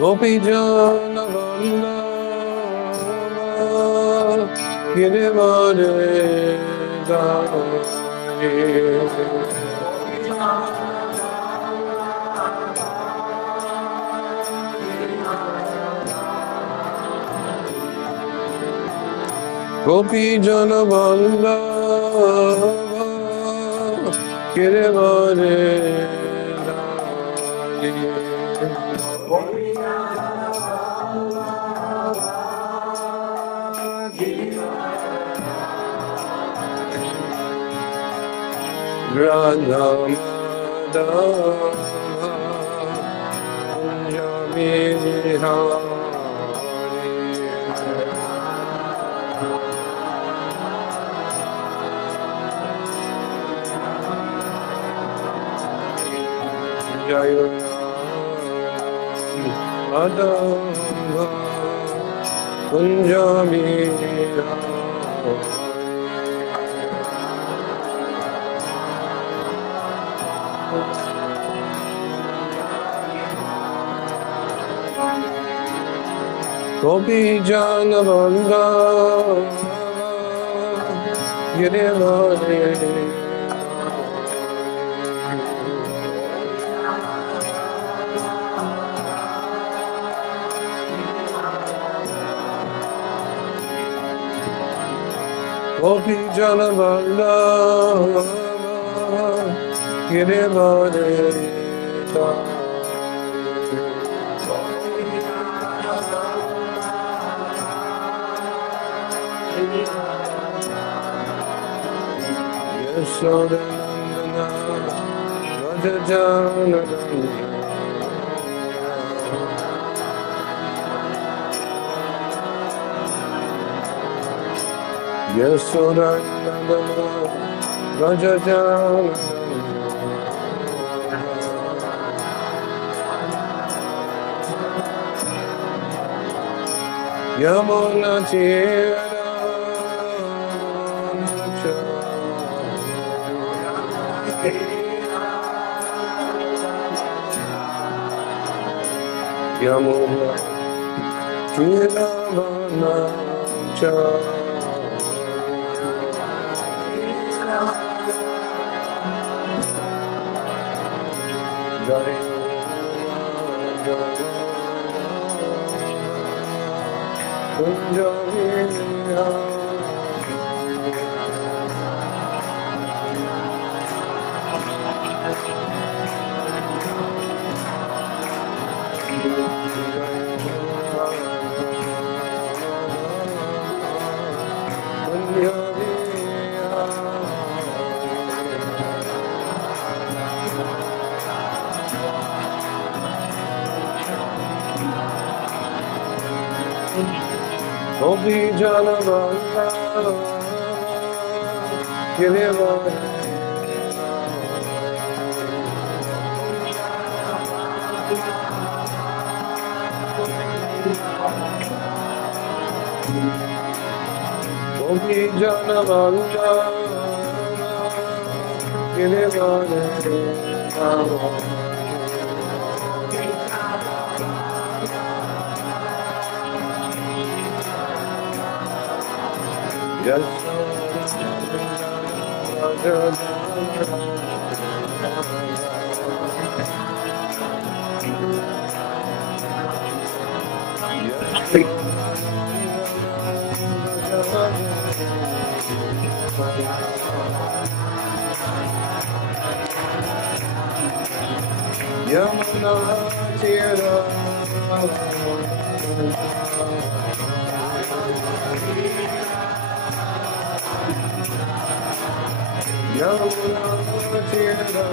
Gopijana Vallabha Girivare dair. Gopijana Vallabha Girivare dair. Radha Madhava Kunjabihari. Jaya Madhava Kunjabihari. Gopijana Vallabha Girivare. Gopijana Vallabha Girivare. Yashodanandana Rajajanandana Yashodanandana Rajajanandana Yamuna Tira Yamuna Tiravana Cha Jai Gopijana Vallabha Girivare. Gopijana Vallabha Girivare. Yamuna Tira Yamuna Tira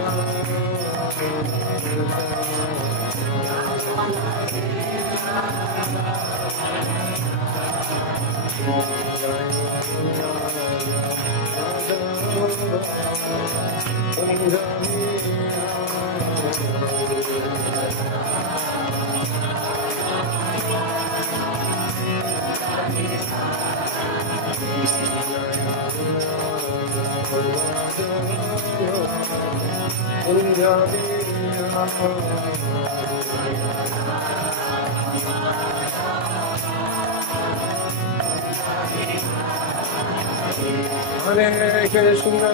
Hare Krishna,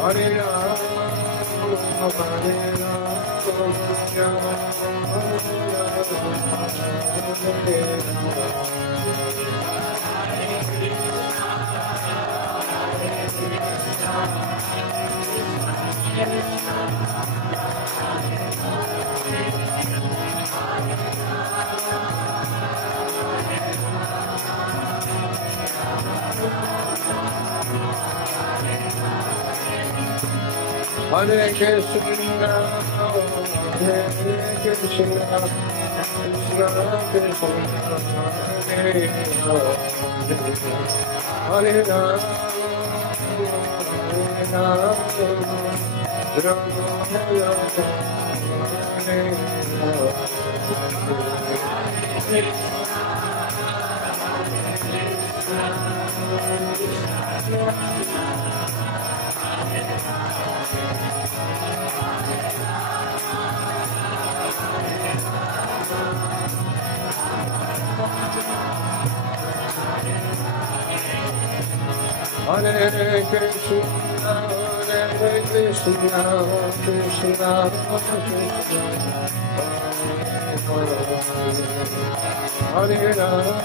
Hare Rama, Hare Hare Krishna, Hare Krishna, Krishna Krishna, Hare Hare, Hare Rama, Hare Rama,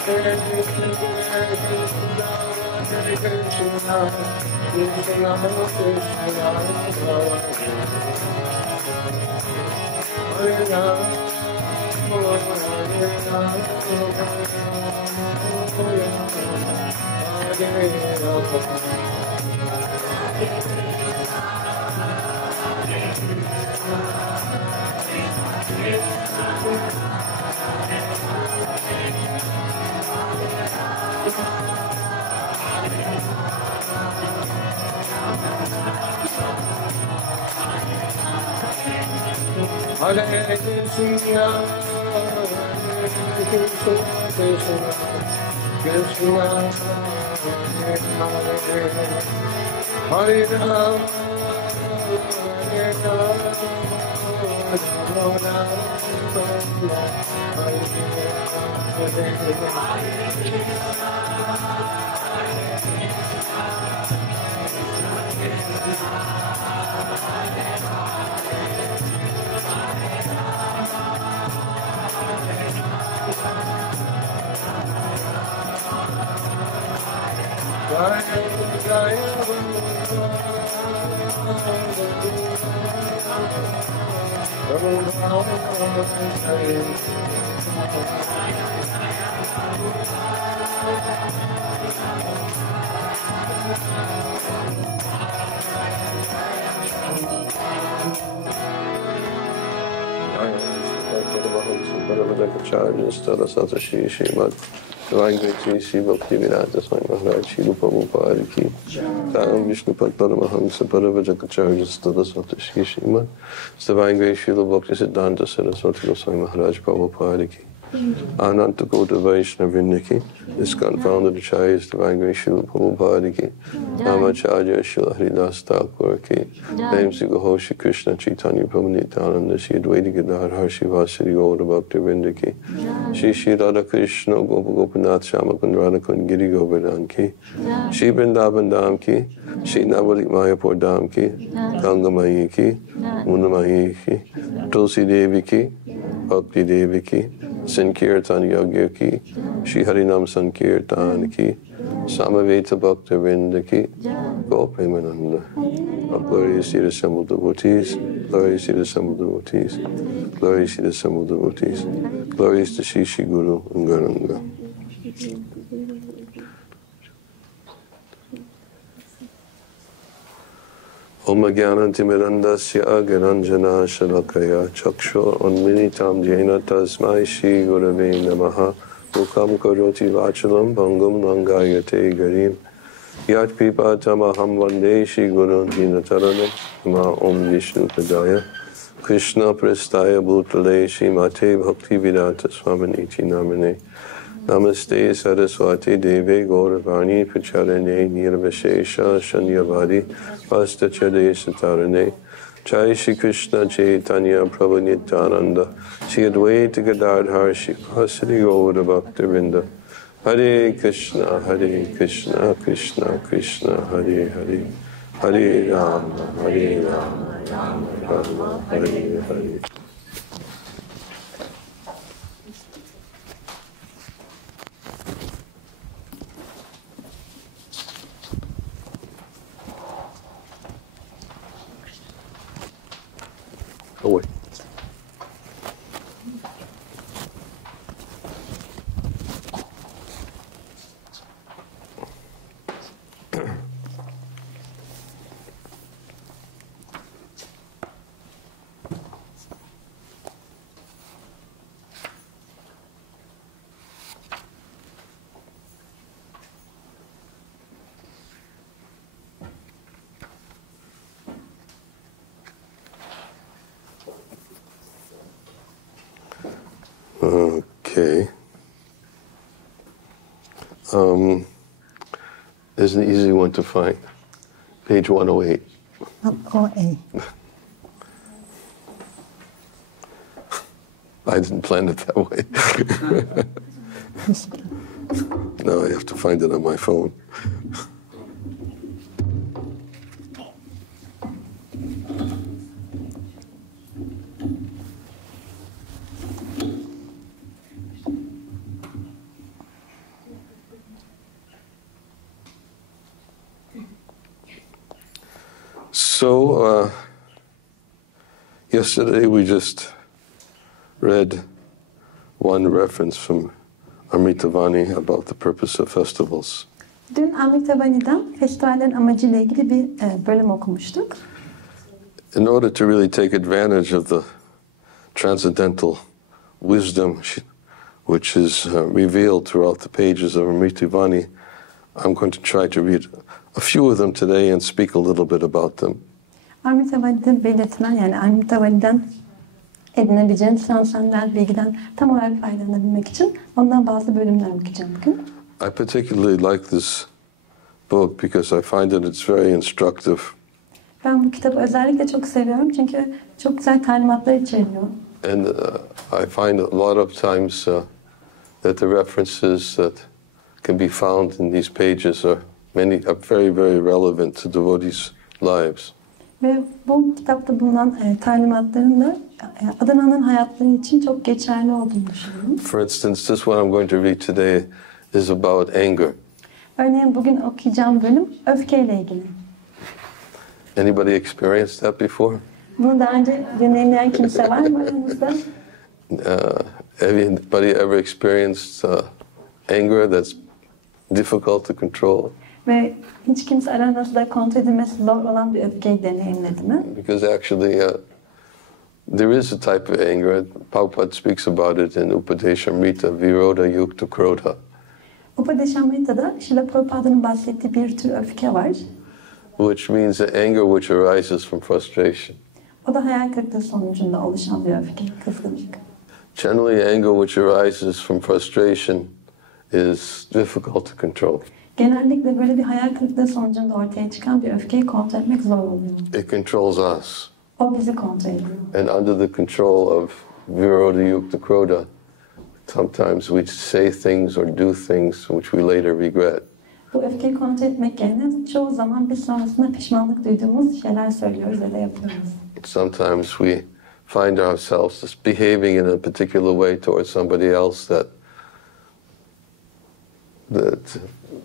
Hare Krishna, Hare Krishna, Krishna Krishna, Hare Rama, Hare Krishna, Krishna Krishna, Krishna Hare Hare, Hare Rama, Hare Rama, Bhakti Siddhanta Sarasvati Prabhupada ki Tam Vishnu Padmahamsa Paravajakacharya Sarasvati Srimad Srila Srila Bhakti Siddhanta Sarasvati Goswami Maharaj Prabhupada ki Ananta Kota Vaishnavrinda ki ISKCON founder Acharyas Divine Grace Srila Prabhupada ki Namacharya Srila Haridas Thakur ki Namesi Gahoshi Krishna Chaitanya Prabhu Nityananda Shri Advaita Gadadhar Shivasari Gaura Bhakti Vrinda ki Shri Radha Krishna Gopa Gopinath Shamakund Radhakund Giri Govardhan ki Shri Vrindavan Dham ki Shri Navadvip Mayapur Dham ki Ganga Mayi ki Muna Mayi ki Tulsi Devi ki Bhakti Devi ki Sankirtan Yagya ki Shri Harinam Sankirtan ki Samaveta Bhakta Vrinda ki Gopremananda. Glory to the assembled devotees, glory to the assembled devotees, glory to the assembled devotees, glory to Shri Guru and Goranga. Omagyanantimirandasya Giranjana Shalakaya Chaksho Unminitam Jena Tasmai Shri Gurave Namaha Mukam Karoti Vachalam Bangam Langayate Garim Yat Kripa Tamaham Vande Shri Gurun Dinataranam Ma Om Vishnu Padaya Krishna Prestaya Bhutale Shri Mate Bhakti Siddhanta Sarasvati Namane Namaste Saraswati Deve Gauravani Pacharane Nirvashesha Shanyavadi Vastachade Satarane Jai Shri Krishna Chaitanya Prabhu Nityananda Shri Advaita Gadadhar Shri Vasari Gaura Bhaktavinda Hare Krishna Krishna Krishna Hare Hare Hare Rama Rama Rama Hare Hare. Oh, wait. Okay. There's an easy one to find. Page 108. I didn't plan it that way. Now I have to find it on my phone. So, yesterday we just read one reference from Amrita Vani about the purpose of festivals. Dün Amrita Vani'den festivallerin amacıyla ilgili bir bölüm okumuştuk. In order to really take advantage of the transcendental wisdom which is revealed throughout the pages of Amrita Vani, I'm going to try to read a few of them today and speak a little bit about them. Amrita Vani'den belirtilen, yani Amrita Vani'den edinebileceğiniz transcendent bilgiden tam olarak faydalanabilmek için ondan bazı bölümler okuyacağım bugün. I particularly like this book because I find that it's very instructive. Ben bu kitabı özellikle çok seviyorum çünkü çok güzel talimatlar içeriyor. And I find a lot of times that the references that can be found in these pages are very, very relevant to devotees' lives. Ve bu kitapta bulunan talimatların da Adana'nın hayatları için çok geçerli olduğunu düşünüyorum. For instance, this one I'm going to read today is about anger. Örneğin bugün okuyacağım bölüm öfkeyle ilgili. Anybody experienced that before? Bunu daha önce deneyimleyen kimse var mı aranızda? Anybody ever experienced anger that's difficult to control? Ve hiç kimse aranızda kontrol edilmesi zor olan bir öfkeyi deneyimledi mi? Because actually there is a type of anger. Prabhupada speaks about it in Upadeshamrita, Viroda Yukta Krodha. Upadeshamrita'da Srila Prabhupāda'nın bahsettiği bir tür öfke var. Which means the anger which arises from frustration. O da hayal kırıklığı sonucunda oluşan bir öfke, kızgınlık. Generally, anger which arises from frustration is difficult to control. Genellikle böyle bir hayal kırıklığı sonucunda ortaya çıkan bir öfkeyi kontrol etmek zor oluyor. It controls us. O bizi kontrol ediyor. And under the control of Viroda Yukta Krodha, sometimes we say things or do things which we later regret. Bu öfkeyi kontrol etmek yerine çoğu zaman biz sonrasında pişmanlık duyduğumuz şeyler söylüyoruz ya da yapıyoruz. Sometimes we find ourselves just behaving in a particular way towards somebody else that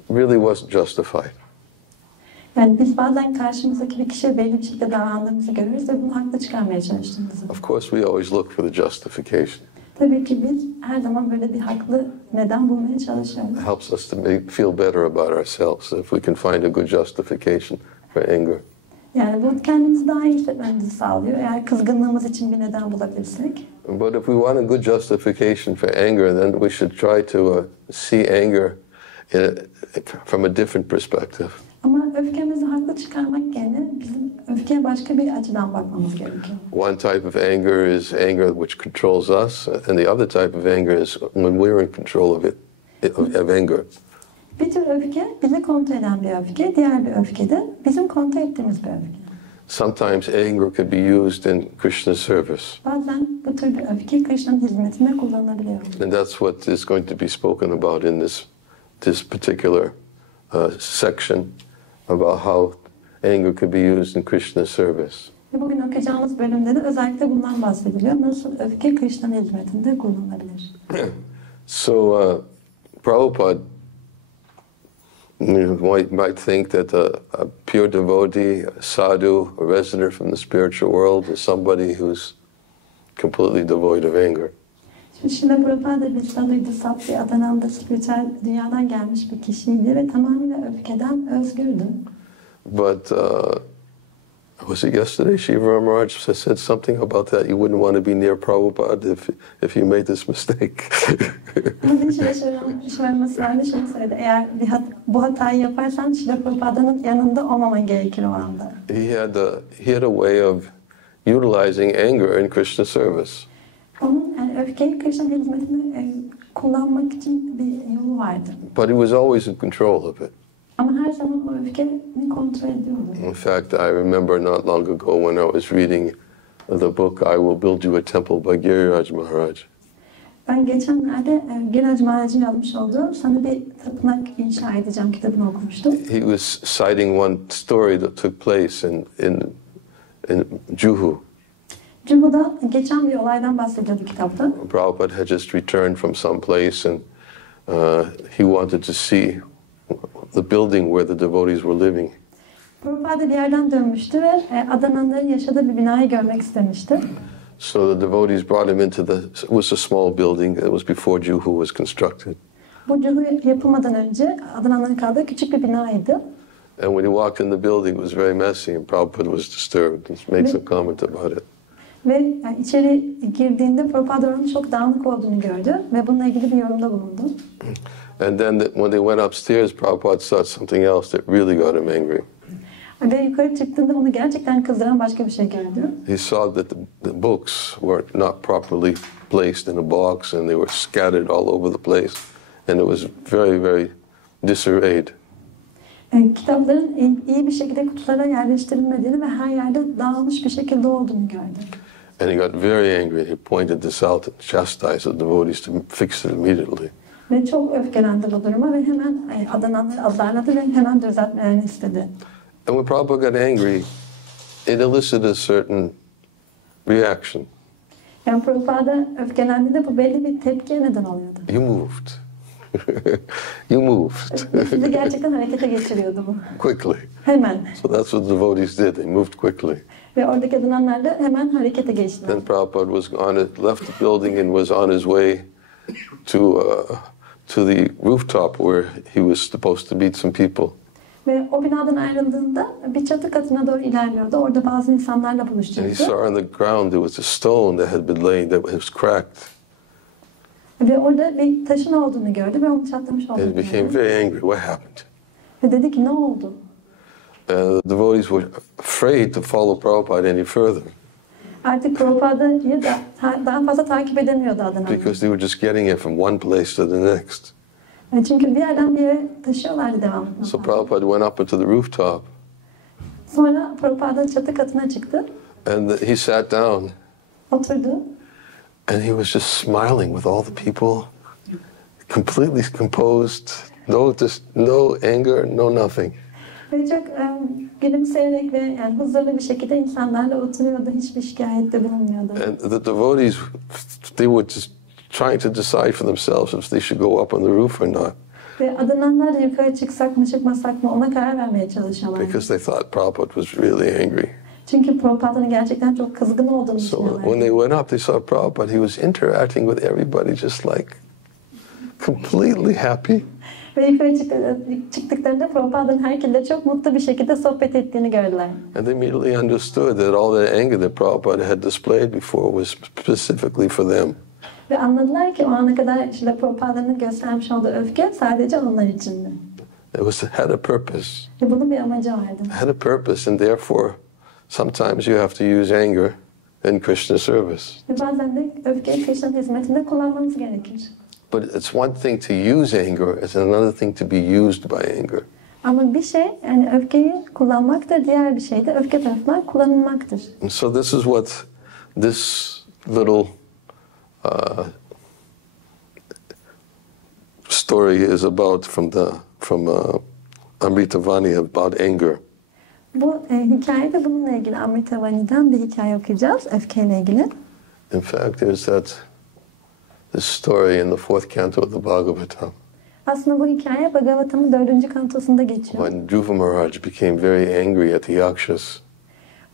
really wasn't justified. Yani biz bazen karşımızdaki bir kişiye belli bir şekilde davrandığımızı görürüz ve bunu haklı çıkarmaya çalıştığımızı. Of course, we always look for the justification. Tabii ki biz her zaman böyle bir haklı neden bulmaya çalışıyoruz. It helps us to feel better about ourselves if we can find a good justification for anger. Yani bu kendimizi daha iyi hissetmemizi sağlıyor. Eğer kızgınlığımız için bir neden bulabilirsek. But if we want a good justification for anger, then we should try to see anger from a different perspective. Ama öfkemizi haklı çıkarmak yerine bizim öfkeye başka bir açıdan bakmamız gerekiyor. One type of anger is anger which controls us, and the other type of anger is when we're in control of anger. Bir tür öfke bizi kontrol eden bir öfke, diğer bir öfke de bizim kontrol ettiğimiz bir öfke. Sometimes anger could be used in Krishna service. Bazen bu tür bir öfke Krishna'nın hizmetinde kullanılabiliyor. And that's what is going to be spoken about in this particular section about how anger could be used in Krishna service. Bugün okuyacağımız bölümde de özellikle bundan bahsediliyor. Nasıl öfke Krishna'nın hizmetinde kullanılabilir? So, Prabhupada, you might think that a pure devotee, a sadhu, a resident from the spiritual world is somebody who's completely devoid of anger. Şimdi Prabhupada bir sadhuydu, saf bir Adana'da spiritüel dünyadan gelmiş bir kişiydi ve tamamıyla öfkeden özgürdü. But was it yesterday Shiva Maharaj said something about that? You wouldn't want to be near Prabhupada if you made this mistake. Bugün Şiva şunu söyledi. Eğer bu hatayı yaparsan Şila Prabhupa'nın yanında olmaman gerekir o anda. He had a way of utilizing anger in Krishna service. Onun yani öfkeyi Krishna'nın hizmetinde kullanmak için bir yolu vardı. But he was always in control of it. Ama her zaman o öfkeni kontrol ediyordu. In fact, I remember not long ago when I was reading the book "I Will Build You a Temple" by Giriraj Maharaj. Ben geçenlerde Giriraj Maharaj'ın yazmış olduğu "Sana bir tapınak inşa edeceğim" kitabını okumuştum. He was citing one story that took place in Juhu. Juhu'da geçen bir olaydan bahsediyordu kitapta. Prabhupada had just returned from some place and he wanted to see the building where the devotees were living. Prabhupada bir yerden dönmüştü ve Adana'nın yaşadığı bir binayı görmek istemişti. So the devotees brought him into it was a small building. It was before Juhu was constructed. Bu Juhu yapılmadan önce Adana'nın kaldığı küçük bir binaydı. And when he walked in the building, it was very messy, and Prabhupada was disturbed. He made some comment about it. Ve yani içeri girdiğinde Prabhupada oranın çok dağınık olduğunu gördü ve bununla ilgili bir yorumda bulundu. And then when they went upstairs, Prabhupada saw something else that really got him angry. Ve yukarı çıktığında onu gerçekten kızdıran başka bir şey gördü. He saw that the books were not properly placed in a box, and they were scattered all over the place, and it was very, very disarrayed. Kitapların iyi bir şekilde kutulara yerleştirilmediğini ve her yerde dağılmış bir şekilde olduğunu gördü. And he got very angry. He pointed this out and chastised the devotees to fix it immediately. Ve çok öfkelendi bu duruma ve hemen Adana'ları azarladı ve hemen düzeltmelerini istedi. And when Prabhupada got angry, it elicited a certain reaction. Yani Prabhupada öfkelendiğinde bu belli bir tepkiye neden oluyordu. You moved. You moved. Sizi gerçekten harekete geçiriyordu bu. Quickly. Hemen. So that's what the devotees did. They moved quickly. Ve oradaki adınanlar da hemen harekete geçtiler. Then Prabhupada left the building and was on his way to the rooftop where he was supposed to meet some people. Ve o binadan ayrıldığında bir çatı katına doğru ilerliyordu. Orada bazı insanlarla And he buluşacaktı. saw on the ground there was a stone that had been laying that was cracked. Ve orada bir taşın olduğunu gördü ve onu çatlamış And he olduğunu became gördü. very angry. What happened? Ve dedi ki ne oldu? The devotees were afraid to follow Prabhupada any further Artık Prabhupa'yı da daha fazla takip edemiyordu adına. because they were just getting it from one place to the next. Çünkü bir yerden bir yere taşıyorlardı devamlı. So Prabhupada went up into the rooftop Sonra Prabhupada çatı katına çıktı, and he sat down oturdu and he was just smiling with all the people, completely composed, no anger, no nothing. ve çok gülümseyerek ve yani huzurlu bir şekilde insanlarla oturuyordu, hiçbir şikayette bulunmuyordu. And the devotees, they were just trying to decide for themselves if they should go up on the roof or not. Ve adınanlar da yukarı çıksak mı çıkmasak mı ona karar vermeye çalışıyorlar. Because they thought Prabhupada was really angry. Çünkü Prabhupa'nın gerçekten çok kızgın olduğunu So düşünüyorlar. when they went up, they saw Prabhupada. He was interacting with everybody just like completely happy. Ve yukarı çıktıklarında Prabhupa'nın herkese çok mutlu bir şekilde sohbet ettiğini gördüler. And they immediately understood that all that anger that Prabhupada had displayed before was specifically for them. Ve anladılar ki o ana kadar işte Prabhupa'nın göstermiş olduğu öfke sadece onlar içindi. It had a purpose. Ve bunun bir amacı vardı. It had a purpose, and therefore sometimes you have to use anger in Krishna service. Ve bazen de öfkeyi Krishna'nın hizmetinde kullanmanız gerekir. But it's one thing to use anger, it's another thing to be used by anger. Ama bir şey, yani öfkeyi kullanmaktır, diğer bir şey de öfke tarafından kullanılmaktır. And so this is what this little story is about from Amrita Vani about anger. Bu hikayede bununla ilgili Amrita Vani'den bir hikaye okuyacağız, öfkeyle ilgili. In fact, there's this story in the 4th canto of the Bhagavatam. Aslında bu hikaye Bhagavatam'ın 4. kantosunda geçiyor. When Dhruva Maharaj became very angry at the Yakshas.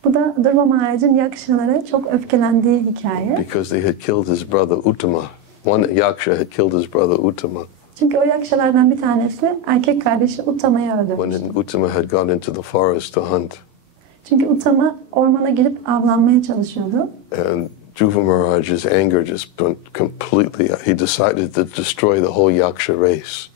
Bu da Dhruva Maharaj'ın Yakşalara çok öfkelendiği hikaye. Because they had killed his brother Uttama. One Yaksha had killed his brother Uttama. Çünkü o Yakşalardan bir tanesi erkek kardeşi Uttama'yı öldürmüş. When Uttama had gone into the forest to hunt. Çünkü Uttama ormana girip avlanmaya çalışıyordu. And Dhruva Maharaj's anger just went completely, he decided to destroy the whole Yaksha race.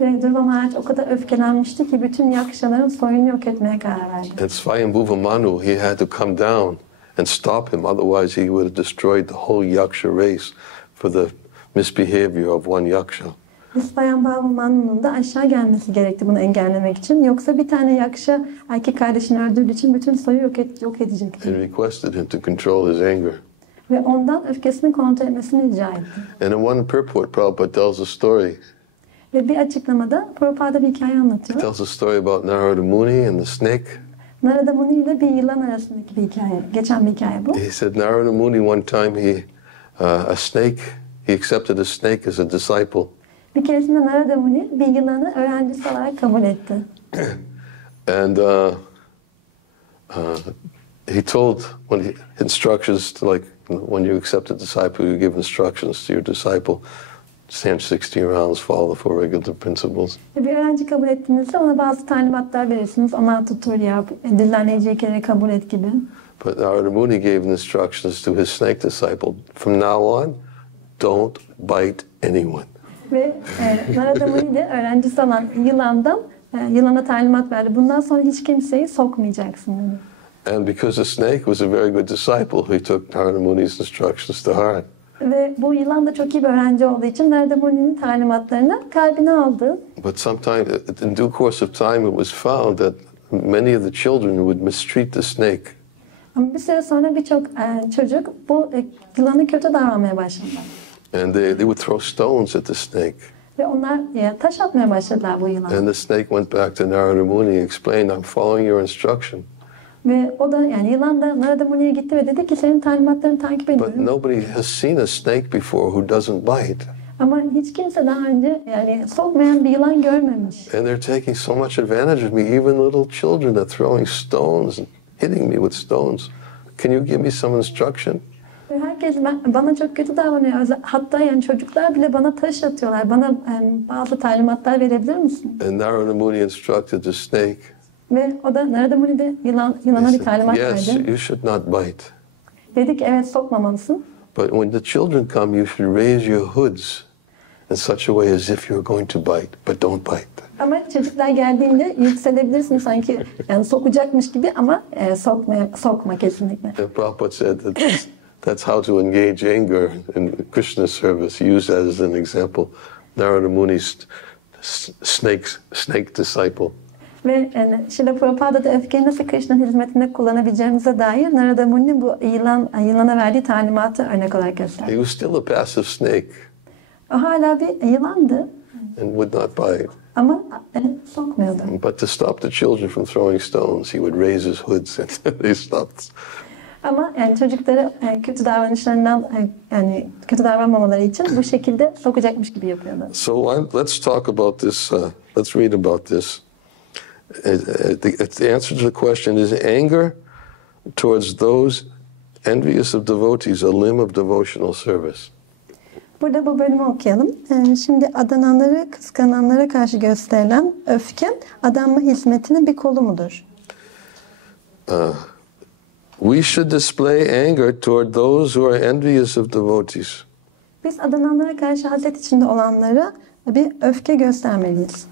Ve Dhruva Maharaj o kadar öfkelenmişti ki bütün Yakşaların soyunu yok etmeye karar verdi. And Swayambhuva Manu, he had to come down and stop him, otherwise he would have destroyed the whole Yaksha race for the misbehavior of one Yaksha. Swayambhuva Manu'nun da aşağı gelmesi gerekti bunu engellemek için. Yoksa bir tane Yakşa erkek kardeşini öldürdüğü için bütün soyu yok edecekti. And requested him to control his anger. Ve ondan öfkesini kontrol etmesini rica etti. And in one purport, Prabhupada tells a story. Ve bir açıklamada Prabhupada bir hikaye He anlatıyor. tells a story about Narada Muni and the snake. Narada Muni ile bir yılan arasındaki bir hikaye. Geçen bir hikaye bu. He said Narada Muni one time he accepted a snake as a disciple. Bir keresinde Narada Muni bir yılanı öğrencisi olarak kabul etti. And he told instructions to, like, when you accept a disciple, you give instructions to your disciple. Stand 60 rounds, follow the 4 regular principles. Bir öğrenci kabul ettiğinizde ona bazı talimatlar verirsiniz. 16 tur yap, düzenleyici ilkeleri kabul et gibi. But Narada Muni gave instructions to his snake disciple. From now on, don't bite anyone. Ve Narada Muni de öğrencisi olan yılana talimat verdi. Bundan sonra hiç kimseyi sokmayacaksın dedi. And because the snake was a very good disciple, he took Narada Muni's instructions to heart. Ve bu yılan da çok iyi bir öğrenci olduğu için Narada Muni'nin talimatlarını kalbine aldı. But sometime, in due course of time, it was found that many of the children would mistreat the snake. Ama bir süre sonra birçok çocuk bu yılanı kötü davranmaya başladılar. And they would throw stones at the snake. Ve onlar taş atmaya başladılar bu yılana. And the snake went back to Narada Muni and explained, I'm following your instruction. Ve o da yani yılan da Narada Muni'ye gitti ve dedi ki senin talimatlarını takip But ediyorum. nobody has seen a snake before who doesn't bite. Ama hiç kimse daha önce yani sokmayan bir yılan görmemiş. And they're taking so much advantage of me. Even little children are throwing stones and hitting me with stones. Can you give me some instruction? Ve herkes bana çok kötü davranıyor. Hatta yani çocuklar bile bana taş atıyorlar. Bana bazı talimatlar verebilir misin? And Narada Muni instructed the snake. Ve o da Narada Muni de yılana bir talimat Yes, verdi. you should not bite. Dedi ki evet sokmamalısın. But when the children come, you should raise your hoods in such a way as if you're going to bite, but don't bite. Ama çocuklar geldiğinde yükselebilirsin sanki yani sokacakmış gibi ama sokma kesinlikle. And Prabhupada said that that's how to engage anger in Krishna service. Use that as an example. Narada Muni's snake disciple. Ve yani Srila Prabhupada da öfkeyi nasıl Krishna'nın hizmetinde kullanabileceğimize dair Narada Muni'nin bu yılana verdiği talimatı örnek olarak gösterdi. He was still a passive snake. O hala bir yılandı. And would not bite. Ama sokmuyordu. But to stop the children from throwing stones, he would raise his hoods and they stopped. Ama yani çocukları kötü davranışlarından yani kötü davranmamaları için bu şekilde sokacakmış gibi yapıyordu. So let's talk about this. Let's read about this. The answer to the question is anger towards those envious of devotees, a limb of devotional service. Burada bu bölümü okuyalım. Şimdi adananları, kıskananlara karşı gösterilen öfke, adanma hizmetinin bir kolu mudur? We should display anger toward those who are envious of devotees. Biz adananlara karşı haset içinde olanlara bir öfke göstermeliyiz.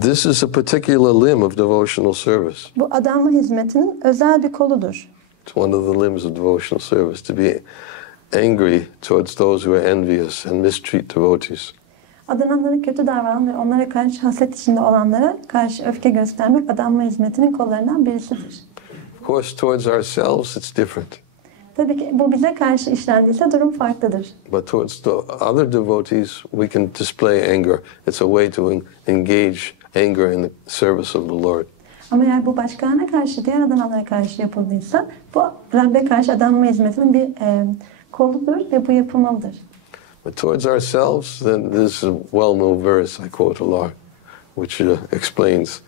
This is a particular limb of devotional service. Bu adanma hizmetinin özel bir koludur. It's one of the limbs of devotional service, to be angry towards those who are envious and mistreat devotees. Adananlara kötü davranan ve onlara karşı haset içinde olanlara karşı öfke göstermek adanma hizmetinin kollarından birisidir. Of course, towards ourselves, it's different. Tabii ki bu bize karşı işlendiyse durum farklıdır. But towards the other devotees, we can display anger. It's a way to engage anger in the service of the Lord. Ama eğer bu başkalarına karşı, diğer adananlara karşı yapıldıysa, bu Rabbe karşı adanma hizmetinin bir koludur ve bu yapılmalıdır. But towards ourselves, then this is a well-known verse I quote a lot, which explains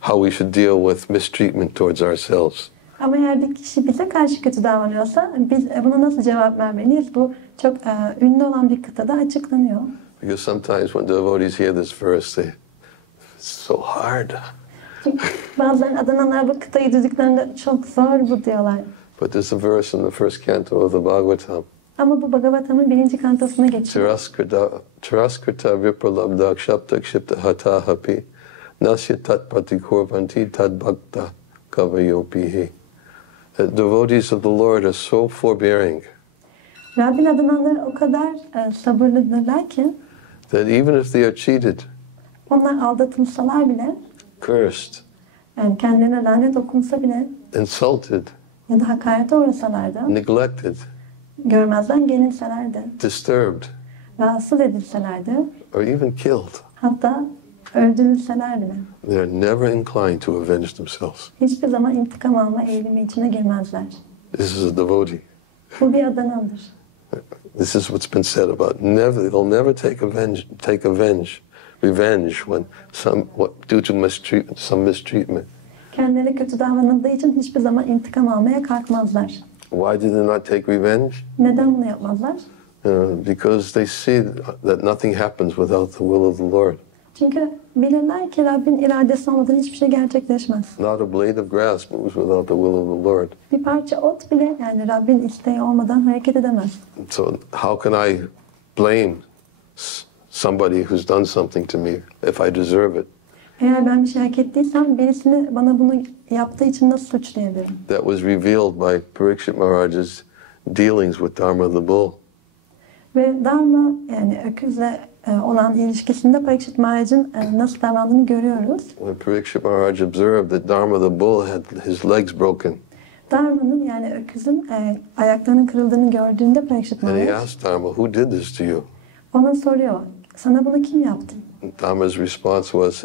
how we should deal with mistreatment towards ourselves. Ama eğer bir kişi bize karşı kötü davranıyorsa, biz buna nasıl cevap vermeliyiz? Bu çok ünlü olan bir kıtada açıklanıyor. Because sometimes when devotees hear this verse, it's so hard. Çünkü bazen adananlar bu kıtayı duyduklarında çok zor bu diyorlar. But there's a verse in the first canto of the Bhagavatam. Ama bu Bhagavatam'ın 1. kantosuna geçiyor. Chiraskrita vipralabda kshapta kshipta hata hapi nasya tat patikorvanti tad bhakta kavayopihi. The devotees of the Lord are so forbearing Rabbin adananları o kadar sabırlıdırlar ki that even if they are cheated, onlar aldatılsalar bile, cursed, yani kendilerine lanet okunsa bile insulted, ya da hakarete uğrasalar da, neglected, görmezden gelinseler de, disturbed, rahatsız edilseler de, or even killed, hatta öldürülseler bile they are never inclined to avenge themselves. hiçbir zaman intikam alma eğilimi içine girmezler. This is a devotee. Bu bir adanandır. This is what's been said about they'll never take revenge when due to mistreatment. Kendileri kötü davranıldığı için hiçbir zaman intikam almaya kalkmazlar. Why do they not take revenge? Neden bunu yapmazlar? Because they see that nothing happens without the will of the Lord. Çünkü bilirler ki Rabbin iradesi olmadan hiçbir şey gerçekleşmez. Not a blade of grass moves without the will of the Lord. Bir parça ot bile yani Rabbin isteği olmadan hareket edemez. So how can I blame somebody who's done something to me if I deserve it? Eğer ben bir şey hak ettiysem birisini bana bunu yaptığı için nasıl suçlayabilirim? That was revealed by Parikshit Maharaj's dealings with Dharma the bull. Ve Dharma yani öküzle olan ilişkisinde Parikshit Maharaj'ın nasıl davrandığını görüyoruz. When Parikshit Maharaj observed that Dharma the bull had his legs broken, Dharma'nın yani öküzün ayaklarının kırıldığını gördüğünde Parikshit and he Maharaj asked Dharma, "Who did this to you?" ona soruyor. Sana bunu kim yaptı? Dharma's response was,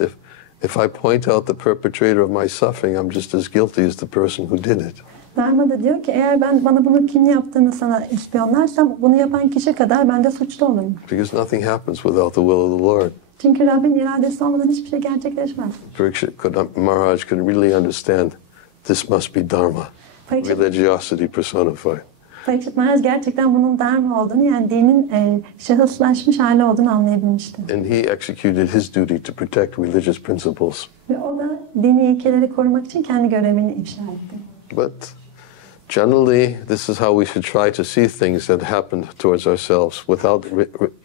"If I point out the perpetrator of my suffering, I'm just as guilty as the person who did it." Dharma da diyor ki eğer ben bana bunu kim yaptığını sana ispiyonlarsam bunu yapan kişi kadar ben de suçlu olurum. Because nothing happens without the will of the Lord. Çünkü Rabbin iradesi olmadan hiçbir şey gerçekleşmez. Parikshit Maharaj could really understand this must be Dharma, religiosity personified. Parikshit Maharaj gerçekten bunun Dharma olduğunu yani dinin şahıslaşmış hali olduğunu anlayabilmişti. And he executed his duty to protect religious principles. Ve o da dini ilkeleri korumak için kendi görevini ifşa etti. But generally, this is how we should try to see things that happened towards ourselves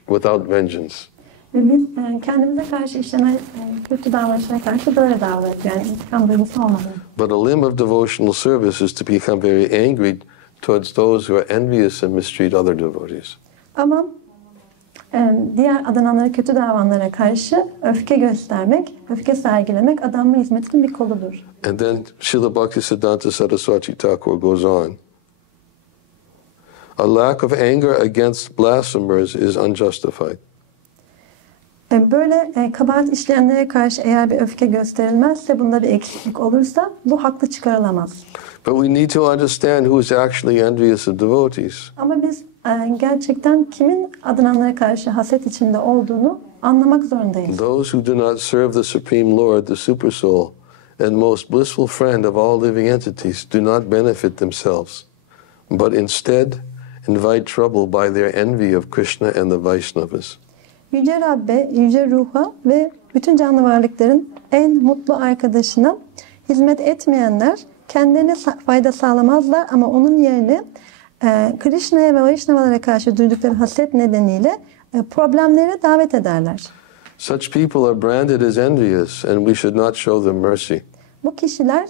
without vengeance. Ve biz kendimize karşı işlenen kötü davranışlara karşı böyle davranıyoruz. Yani intikam duygusu olmalı. But a limb of devotional service is to become very angry towards those who are envious and mistreat other devotees. Ama diğer adananlara kötü davrananlara karşı öfke göstermek, öfke sergilemek adanma hizmetinin bir koludur. And then Srila Bhakti Siddhanta Sarasvati Thakur goes on. A lack of anger against blasphemers is unjustified. Böyle kabahat işleyenlere karşı eğer bir öfke gösterilmezse, bunda bir eksiklik olursa bu haklı çıkarılamaz. But we need to understand who is actually envious of devotees. Ama biz gerçekten kimin adananlara karşı haset içinde olduğunu anlamak zorundayız. Those who do not serve the Supreme Lord, the Supersoul, and most blissful friend of all living entities do not benefit themselves, but instead invite trouble by their envy of Krishna and the Vaishnavas. Yüce Rabbe, Yüce Ruh'a ve bütün canlı varlıkların en mutlu arkadaşına hizmet etmeyenler kendilerine fayda sağlamazlar ama onun yerine Krishna'ya ve Vaishnavalara karşı duydukları haset nedeniyle problemlere davet ederler. Such people are branded as envious and we should not show them mercy. Bu kişiler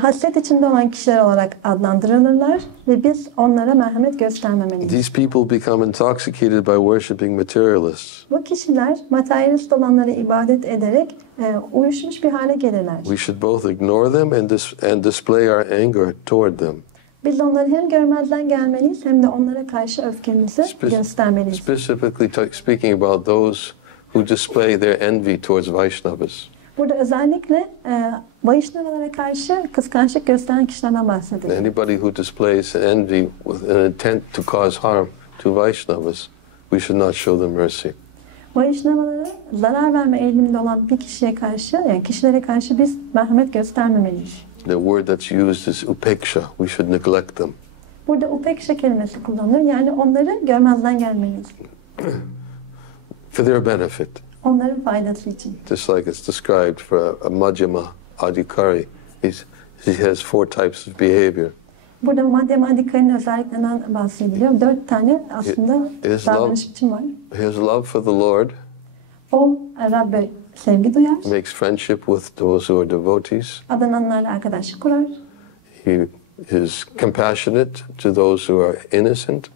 haset içinde olan kişiler olarak adlandırılırlar ve biz onlara merhamet göstermemeliyiz. These people become intoxicated by worshipping materialists. Bu kişiler materyalist olanlara ibadet ederek uyuşmuş bir hale gelirler. We should both ignore them and display our anger toward them. Biz onları hem görmezden gelmeliyiz hem de onlara karşı öfkemizi göstermeliyiz. Specifically speaking about those who display their envy towards Vaishnavas. Burada özellikle Vaishnavalara karşı kıskançlık gösteren kişilerden bahsediyor. Anybody who displays envy with an intent to cause harm to Vaishnavas, we should not show them mercy. Vaishnavalara zarar verme eğiliminde olan bir kişiye karşı, yani kişilere karşı biz merhamet göstermemeliyiz. The word that's used is upeksha. We should neglect them. Burada upeksha kelimesi kullanılıyor. Yani onları görmezden gelmeliyiz. For their benefit. Onların faydası için. Just like it's described for a Madhyama Adhikari, he has 4 types of behavior. Burada Madhyama Adhikari'nin özelliklerinden bahsediliyor. 4 tane aslında davranış biçimi var. His love for the Lord. O Rabbe sevgi duyar. Makes friendship with those who are devotees. Adananlarla arkadaşlık kurar. He is compassionate to those who are innocent.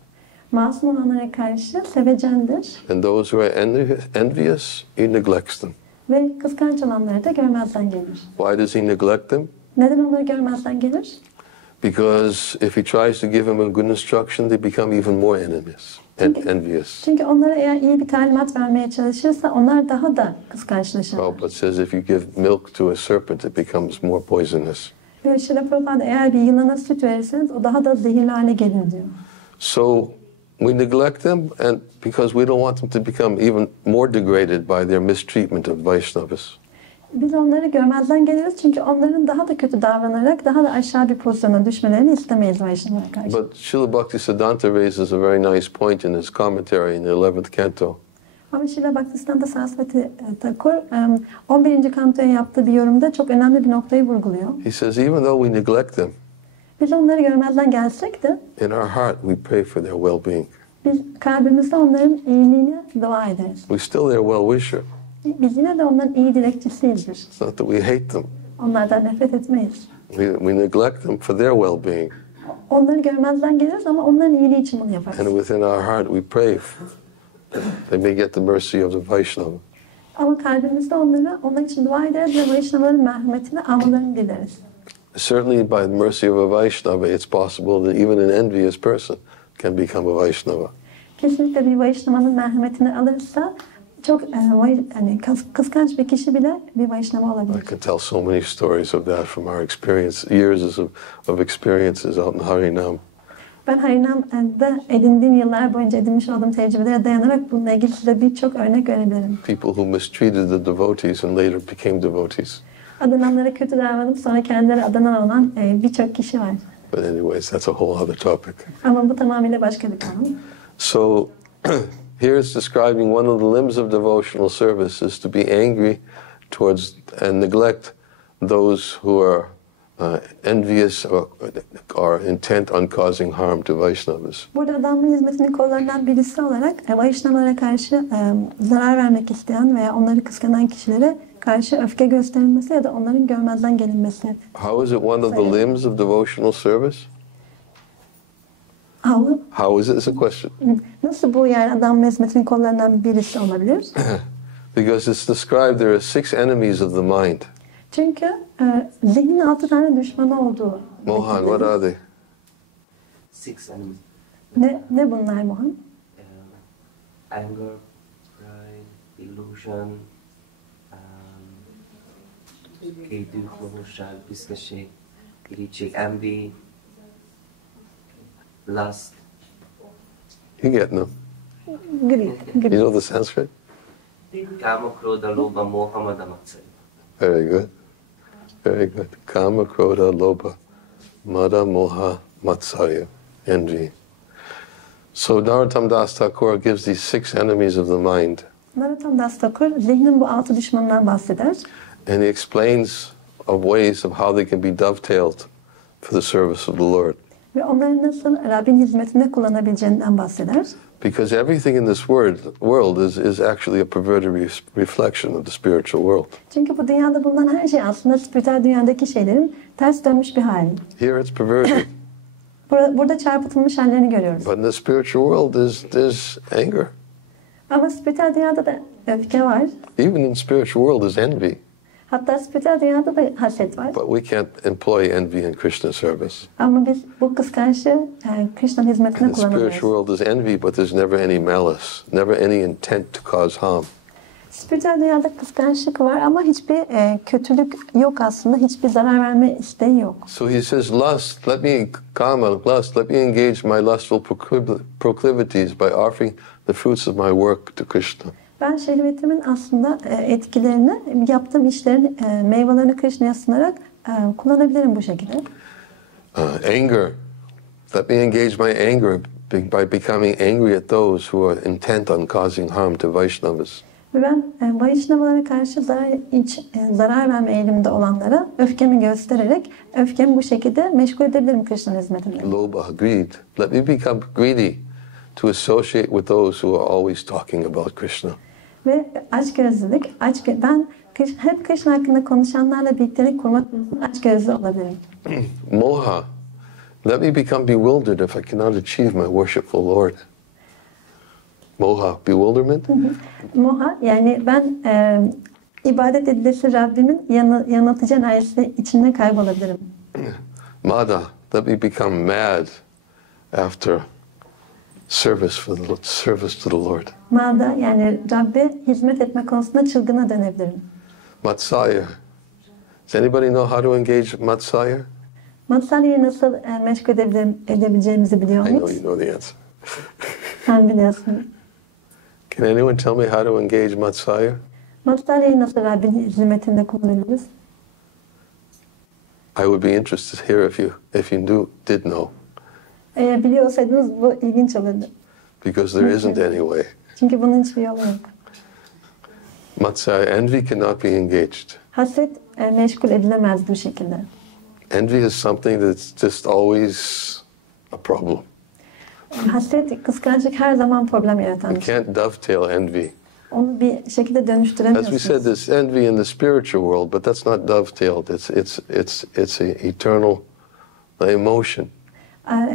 Masum olanlara karşı sevecendir. And those who are envious, he neglects them. Ve kıskanç olanları da görmezden gelir. Why does he neglect them? Neden onları görmezden gelir? Because if he tries to give them a good instruction, they become even more envious. Çünkü onlara eğer iyi bir talimat vermeye çalışırsa onlar daha da kıskançlaşır. Prabhupada says if you give milk to a serpent, it becomes more poisonous. Ve Srila Prabhupada eğer bir yılana süt verirseniz o daha da zehirli hale gelir diyor. So we neglect them, and because we don't want them to become even more degraded by their mistreatment of Vaishnavas. Biz onları görmezden geliriz çünkü onların daha da kötü davranarak daha da aşağı bir pozisyona düşmelerini istemeyiz Vaishnava'ya karşı. But Srila Bhakti Siddhanta raises a very nice point in his commentary in the 11th canto. Ama Srila Bhakti Siddhanta Sarasvati Thakur 11. kantoya yaptığı bir yorumda çok önemli bir noktayı vurguluyor. He says even though we neglect them, biz onları görmezden gelsek de in our heart we pray for their well-being. Biz kalbimizde onların iyiliğini dua ederiz. We still their well-wisher. Biz yine de onların iyi dilekçisiyizdir. It's not that we hate them. Onlardan nefret etmeyiz. We neglect them for their well-being. Onları görmezden geliriz ama onların iyiliği için bunu yaparız. And within our heart we pray they may get the mercy of the Vaishnava. Ama kalbimizde onlar için dua ederiz ve Vaishnava'nın merhametini almalarını dileriz. Certainly by the mercy of a Vaishnava, it's possible that even an envious person can become a Vaishnava. Kesinlikle bir Vaishnava'nın merhametini alırsa çok kıskanç bir kişi bile bir Vaishnava olabilir. I can tell so many stories of that from our experience, years of experiences out in Harinam. Ben Harinam'da edindiğim yıllar boyunca edinmiş olduğum tecrübelere dayanarak bununla ilgili size birçok örnek verebilirim. People who mistreated the devotees and later became devotees. Adananlara kötü davranıp sonra kendileri adanan olan birçok kişi var. But anyways, that's a whole other topic. Ama bu tamamıyla başka bir konu. So here it's describing one of the limbs of devotional service is to be angry towards and neglect those who are envious or intent on causing harm to Vaishnavas. Burada adamın hizmetinin kollarından birisi olarak Vaishnavalara karşı zarar vermek isteyen veya onları kıskanan kişilere karşı öfke gösterilmesi ya da onların görmezden gelinmesi. How is it one of the limbs of devotional service? How is it? It's a question. Nasıl bu yani adam hizmetinin kollarından birisi olabilir? Because it's described there are 6 enemies of the mind. Çünkü zihnin 6 tane düşmanı olduğu. Mohan, what are they? 6 enemies. Ne bunlar Mohan? Anger, pride, illusion, kedu, mohan, piscashi, irichik, envy, lust. You get them. You know the Sanskrit? Kama, krodha, lobha, moha, mada, matsarya. Very good. Very good. Kama, krodha, lobha, mada, moha, matsarya, envy. So Narottam Das Thakur gives these 6 enemies of the mind. Narottam Das Thakur zihnin bu 6 düşmanından bahseder. And he explains of ways of how they can be dovetailed for the service of the Lord. Ve onları nasıl Rabbin hizmetinde kullanabileceğinden bahseder. Because everything in this world is actually a perverted reflection of the spiritual world. Çünkü bu dünyada bulunan her şey aslında spiritüel dünyadaki şeylerin ters dönmüş bir hali. Here it's perverted. Burada çarpıtılmış hallerini görüyoruz. But in the spiritual world there's anger. Ama spiritüel dünyada da öfke var. Even in the spiritual world is envy. Hatta spiritüel dünyada da haset var. But we can't employ envy in Krishna service. Ama biz bu kıskançlığı Krishna'nın hizmetine In the spiritual kullanamıyoruz. world is envy, but there's never any malice, never any intent to cause harm. Spiritüel dünyada kıskançlık var ama hiçbir kötülük yok aslında. Hiçbir zarar verme isteği yok. So he says, lust, let me, kama, lust, let me engage my lustful proclivities by offering the fruits of my work to Krishna. Ben şehvetimin aslında etkilerini, yaptığım işlerin meyvelerini Krishna'ya sunarak kullanabilirim bu şekilde. Anger, let me engage my anger by becoming angry at those who are intent on causing harm to Vaishnavas. Ve ben Vaishnavalara karşı zarar verme eğiliminde olanlara öfkemi göstererek öfkemi bu şekilde meşgul edebilirim Krishna'nın hizmetinde. Lobha, greed, let me become greedy to associate with those who are always talking about Krishna. Ve açgözlülük, ben hep Krishna hakkında konuşanlarla birliktelik kurmak için açgözlü olabilirim. Moha, let me become bewildered if I cannot achieve my worshipful Lord. Moha, bewilderment? Moha, yani ben ibadet edilesi Rabbimin yanıltıcı enerjisi içinde kaybolabilirim. Mada, let me become mad after service to the Lord. Mada, yani Rabbe hizmet etme konusunda çılgına dönebilirim. Matsaya, does anybody know how to engage Matsaya? Matsarya'yı nasıl meşgul edebileceğimizi biliyor I know muyuz? you know the answer. Sen biliyorsun. Can anyone tell me how to engage Matsaya? Matsarya'yı nasıl Rabbin hizmetinde kullanabiliriz? I would be interested here if you did know. Eğer biliyor olsaydınız bu ilginç olurdu. Because there isn't any way. Çünkü bunun hiçbir yolu yok. Matsaya, envy cannot be engaged. Haset meşgul edilemez bu şekilde. Envy is something that's just always a problem. Haset, kıskançlık her zaman problem yaratan You bir şey. can't dovetail envy. Onu bir şekilde As we dönüştüremiyorsunuz. said, there's envy in the spiritual world, but that's not dovetailed. It's an eternal emotion.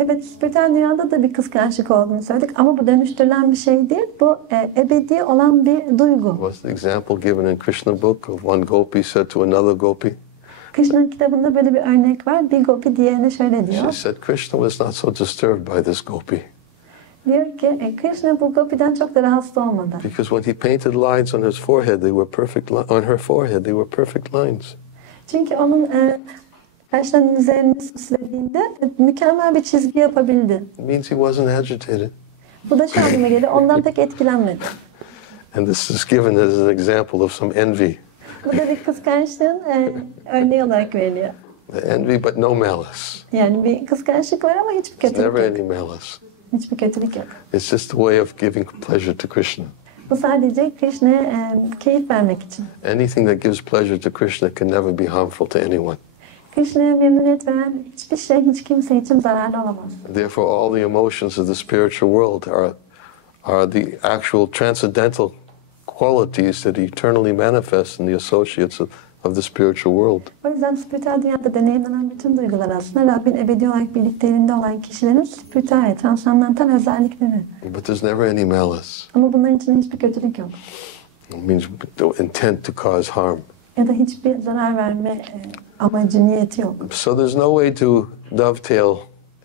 Evet, spiritüel dünyada da bir kıskançlık olduğunu söyledik ama bu dönüştürülen bir şey değil. Bu ebedi olan bir duygu. What's the example given in Krishna book of one gopi said to another gopi? Krishna'nın kitabında böyle bir örnek var. Bir gopi diğerine şöyle She diyor. said Krishna was not so disturbed by this gopi Diyor ki Krishna bu gopiden çok da rahatsız olmadı. because when he painted lines on his forehead, they were perfect. On her forehead, they were perfect lines. Çünkü onun kaşlarının üzerine süslediğinde mükemmel bir çizgi yapabildi. It means he wasn't agitated. Bu da şu anlama geliyor. Ondan pek etkilenmedi. And this is given as an example of some envy. Bu da bir kıskançlığın örneği olarak veriliyor. Envy, but no malice. Yani bir kıskançlık var ama hiçbir There's kötülük never yok. any malice. Hiçbir kötülük yok. It's just a way of giving pleasure to Krishna. Bu sadece Krishna'ya keyif vermek için. Anything that gives pleasure to Krishna can never be harmful to anyone. Krishna'ya memnuniyet veren hiçbir şey hiç kimse için zararlı olamaz. Therefore, all the emotions of the spiritual world are the actual transcendental qualities that eternally manifest in the associates of the spiritual world. O yüzden spiritüel dünyada deneyimlenen bütün duygular aslında Rabbin ebedi olarak birliklerinde olan kişilerin spiritüel, transandantal özellikleri. But there's never any malice. Ama bunların içinde hiçbir kötülük yok. It means no intent to cause harm. Ya da hiçbir zarar verme amacı, niyeti yok. So there's no way to dovetail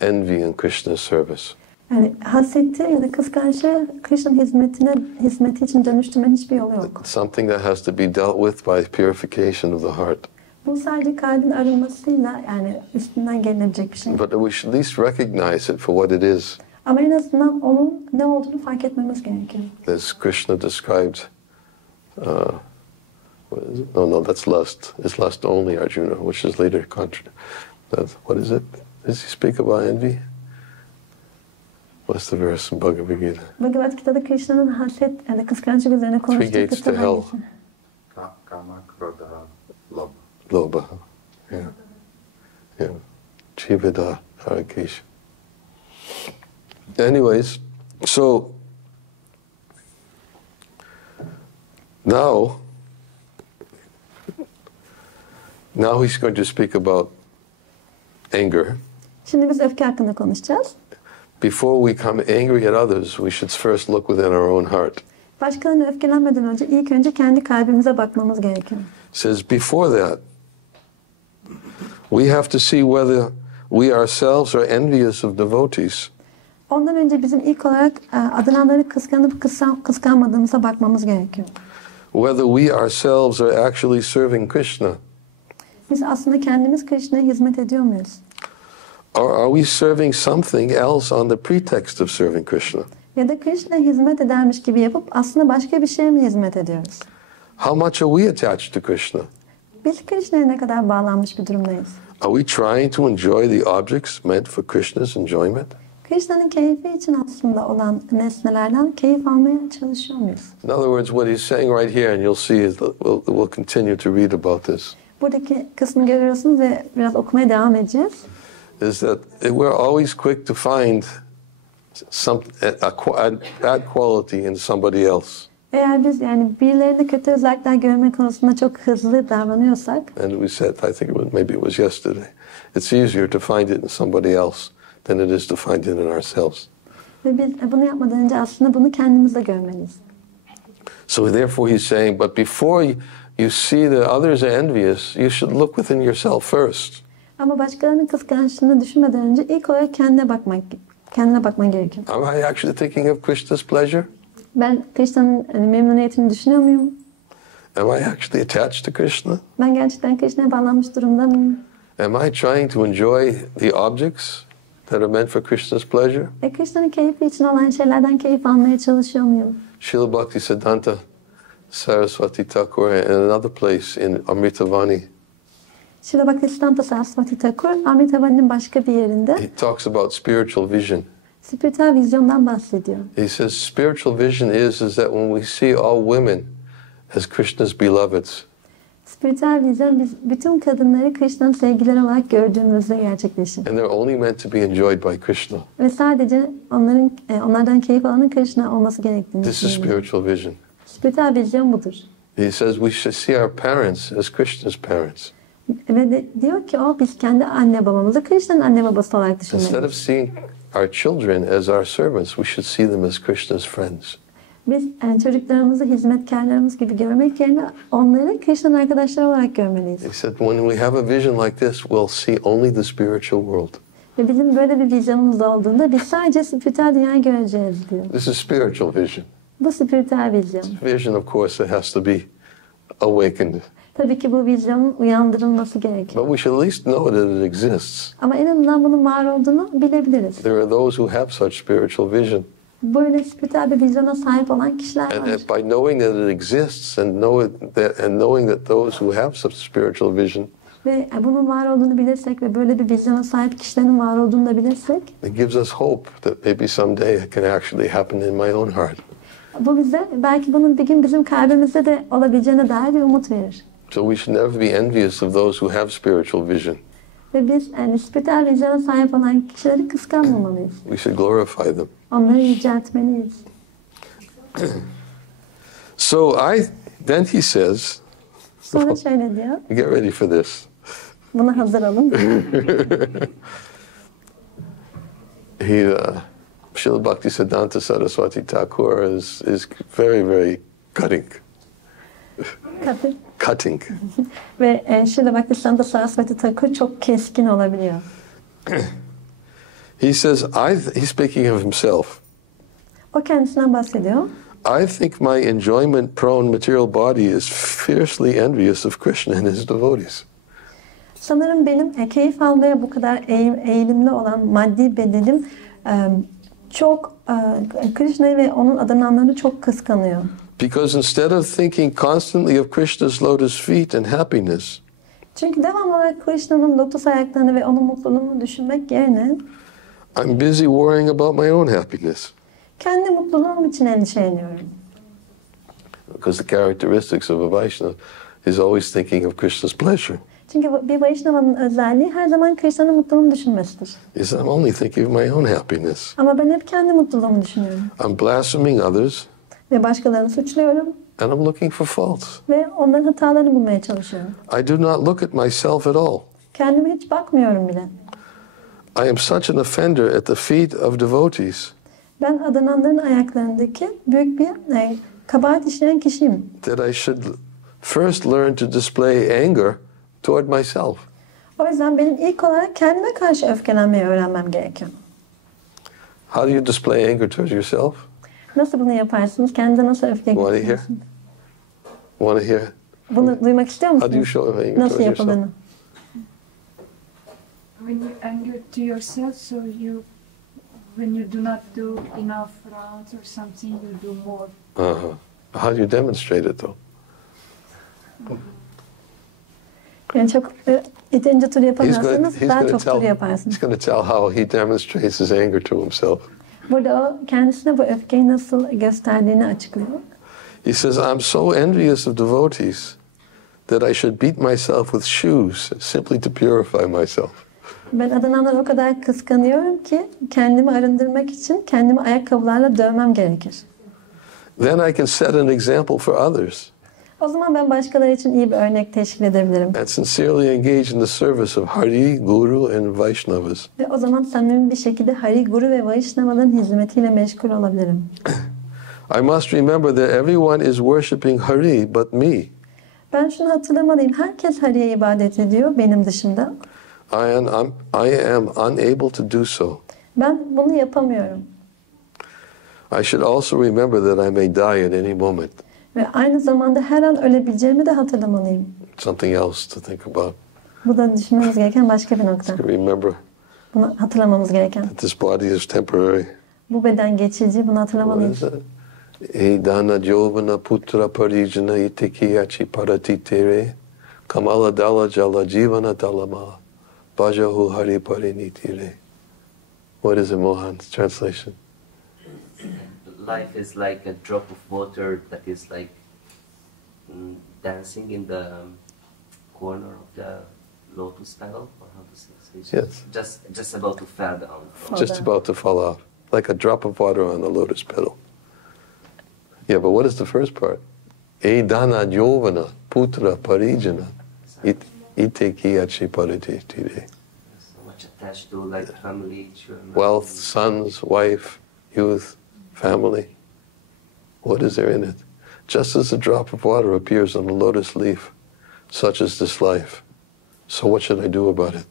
envy in Krishna's service. Yani haseti ya da kıskançlığı Krishna'nın hizmeti için dönüştürmenin hiçbir yolu yok. It's something that has to be dealt with by purification of the heart. Bu sadece kalbin arınmasıyla yani üstünden gelinebilecek bir şey. But we should at least recognize it for what it is. Ama en azından onun ne olduğunu fark etmemiz gerekiyor. As Krishna described, what is it? No, that's lust. It's lust only, Arjuna, which is later what is it? Does he speak about envy? What's the verse in Bhagavad Gita? Bhagavad Gita'da Krishna'nın haset, yani kıskançlık üzerine Three konuştuğu gates to kısa hell. hangisi? Kama, Krodha, Lobha. Lobha. Yeah. Yeah. Chiveda Harakesh. Anyways, so now he's going to speak about anger. Şimdi biz öfke hakkında konuşacağız. Before we come angry at others, we should first look within our own heart. Başkalarına öfkelenmeden önce ilk önce kendi kalbimize bakmamız gerekiyor. It says before that, we have to see whether we ourselves are envious of devotees. Ondan önce bizim ilk olarak adılanları kıskanıp kıskanmadığımıza bakmamız gerekiyor. Whether we ourselves are actually serving Krishna. Biz aslında kendimiz Krishna'ya hizmet ediyor muyuz? Or are we serving something else on the pretext of serving Krishna? Ya da Krishna'ya hizmet edermiş gibi yapıp aslında başka bir şeye mi hizmet ediyoruz? How much are we attached to Krishna? Biz Krishna'ya ne kadar bağlanmış bir durumdayız? Are we trying to enjoy the objects meant for Krishna's enjoyment? Krishna'nın keyfi için aslında olan nesnelerden keyif almaya çalışıyor muyuz? In other words, what he's saying right here, and you'll see, we'll continue to read about this, Buradaki kısmı görüyorsunuz ve biraz okumaya devam edeceğiz. is that we're always quick to find a bad quality in somebody else. Eğer biz yani birilerinde kötü özellikler görme konusunda çok hızlı davranıyorsak, And we said, I think maybe it was yesterday, it's easier to find it in somebody else than it is to find it in ourselves. ve biz bunu yapmadan önce aslında bunu kendimizde görmeliyiz. So therefore he's saying, but before you see that others are envious, you should look within yourself first. Ama başkalarının kıskançlığını düşünmeden önce ilk olarak kendine bakman gerekiyor. Am I actually thinking of Krishna's pleasure? Ben Krishna'nın memnuniyetini düşünüyor muyum? Am I actually attached to Krishna? Ben gerçekten Krishna'ya bağlanmış durumda mıyım? Am I trying to enjoy the objects that are meant for Krishna's pleasure? Krishna'nın keyfi için olan şeylerden keyif almaya çalışıyor muyum? Srila Bhakti Siddhanta Sarasvati Thakur in another place in Amrita Vani, Srila Bhakti Siddhanta Sarasvati Thakur, Amrita Vani'nin başka bir yerinde he talks about spiritual vision. spiritüel vizyondan bahsediyor. He says spiritual vision is that when we see all women as Krishna's beloveds, Spiritüel vizyon biz bütün kadınları Krishna'nın sevgileri olarak gördüğümüzde gerçekleşir. and they're only meant to be enjoyed by Krishna. Ve sadece onlardan keyif alanın Krishna olması gerektiğini This is düşünüyor. spiritual vision. Spiritüel vizyon budur. He says we should see our parents as Krishna's parents. Ve diyor ki biz kendi anne babamızı Krishna'nın anne babası olarak Instead düşünmeliyiz. of seeing our children as our servants, we should see them as Krishna's friends. Biz çocuklarımızı hizmetkarlarımız gibi görmek yerine onları Krishna'nın arkadaşları olarak görmeliyiz. He said when we have a vision like this, we'll see only the spiritual world. Ve bizim böyle bir vizyonumuz olduğunda biz sadece spiritüel dünyayı göreceğiz diyor. This is spiritual vision. Bu spiritüel vizyon. Vision, of course, it has to be awakened. Tabii ki bu vizyonun uyandırılması gerekiyor. But we should at least know that it exists. Ama en azından bunun var olduğunu bilebiliriz. There are those who have such spiritual vision. Böyle spiritüel bir vizyona sahip olan kişiler And var. by knowing that it exists and knowing that those who have such spiritual vision, Ve bunun var olduğunu bilirsek ve böyle bir vizyona sahip kişilerin var olduğunu da bilirsek, it gives us hope that maybe someday it can actually happen in my own heart. bu bize belki bunun bir gün bizim kalbimizde de olabileceğine dair bir umut verir. So we should never be envious of those who have spiritual vision. Ve biz spiritüel vizyona sahip olan kişileri kıskanmamalıyız. We should glorify them. Onları yüceltmeliyiz. So then he says, Sonra şöyle diyor, get ready for this. buna hazır olun. Srila Bhakti Siddhanta Sarasvati Thakur is very, very cutting. Cutting. Ve Srila Bhakti Siddhanta Sarasvati Thakur çok keskin olabiliyor. He says, he's speaking of himself. O kendisinden bahsediyor. I think my enjoyment-prone material body is fiercely envious of Krishna and his devotees. Sanırım benim keyif almaya bu kadar eğilimli olan maddi bedenim çok Krishna'yı ve onun adananlarını çok kıskanıyor. Because instead of thinking constantly of Krishna's lotus feet and happiness, Çünkü devamlı olarak Krishna'nın lotus ayaklarını ve onun mutluluğunu düşünmek yerine I'm busy worrying about my own happiness. Kendi mutluluğum için endişeleniyorum. Because the characteristics of a Vaishnava is always thinking of Krishna's pleasure. Çünkü bir Vaishnava'nın özelliği her zaman Krishna'nın mutluluğunu düşünmesidir. Is I'm only thinking of my own happiness. Ama ben hep kendi mutluluğumu düşünüyorum. I'm blaspheming others. Ve başkalarını suçluyorum. And I'm looking for faults. Ve onların hatalarını bulmaya çalışıyorum. I do not look at myself at all. Kendime hiç bakmıyorum bile. I am such an offender at the feet of devotees Ben adananların ayaklarındaki büyük bir kabahat işleyen kişiyim. that I should first learn to display anger toward myself. O yüzden benim ilk olarak kendime karşı öfkelenmeyi öğrenmem gerekiyor. How do you display anger towards yourself? Nasıl bunu yaparsınız? Kendinize nasıl öfke Want to hear? gösterirsiniz? Want to hear? Bunu duymak istiyor How do you musunuz? show anger Nasıl towards yourself? yapıldığını. When you anger to yourself, so when you do not do enough rounds or something, you do more. Uh-huh. How do you demonstrate it though? Yani çok yeterince tur yapamazsanız daha çok tur he's yaparsınız. going to tell how he demonstrates his anger to himself. Burada o kendisine bu öfkeyi nasıl gösterdiğini açıklıyor. He says, I'm so envious of devotees that I should beat myself with shoes simply to purify myself. Ben adananları o kadar kıskanıyorum ki kendimi arındırmak için kendimi ayakkabılarla dövmem gerekir. Then I can set an example for others O zaman ben başkaları için iyi bir örnek teşkil edebilirim. and sincerely engage in the service of Hari, Guru and Vaishnavas. Ve o zaman samimi bir şekilde Hari, Guru ve Vaishnavaların hizmetiyle meşgul olabilirim. I must remember that everyone is worshipping Hari but me. Ben şunu hatırlamalıyım. Herkes Hari'ye ibadet ediyor benim dışımda. I am unable to do so. Ben bunu yapamıyorum. I should also remember that I may die at any moment. Ve aynı zamanda her an ölebileceğimi de hatırlamalıyım. Something else to think about. Bu da düşünmemiz gereken başka bir nokta. Remember Bunu hatırlamamız gereken. that this body is temporary. Bu beden geçici, bunu What hatırlamalıyız. is it? Edana jovana putra parijana itikiyachi paratitere kamala dala jala jivana dalama bajahu hari parinitire. What is it, Mohan's translation? Life is like a drop of water that is like dancing in the corner of the lotus petal, or how to say it? Yes. Just about to fall down. Just about to fall off, like a drop of water on the lotus petal. Yeah, but what is the first part? Edana jovana putra parijana itikiyachi parititire. So much attached to like family, children. Wealth, sons, wife, youth, family. What is there in it? Just as a drop of water appears on a lotus leaf, such is this life. So what should I do about it?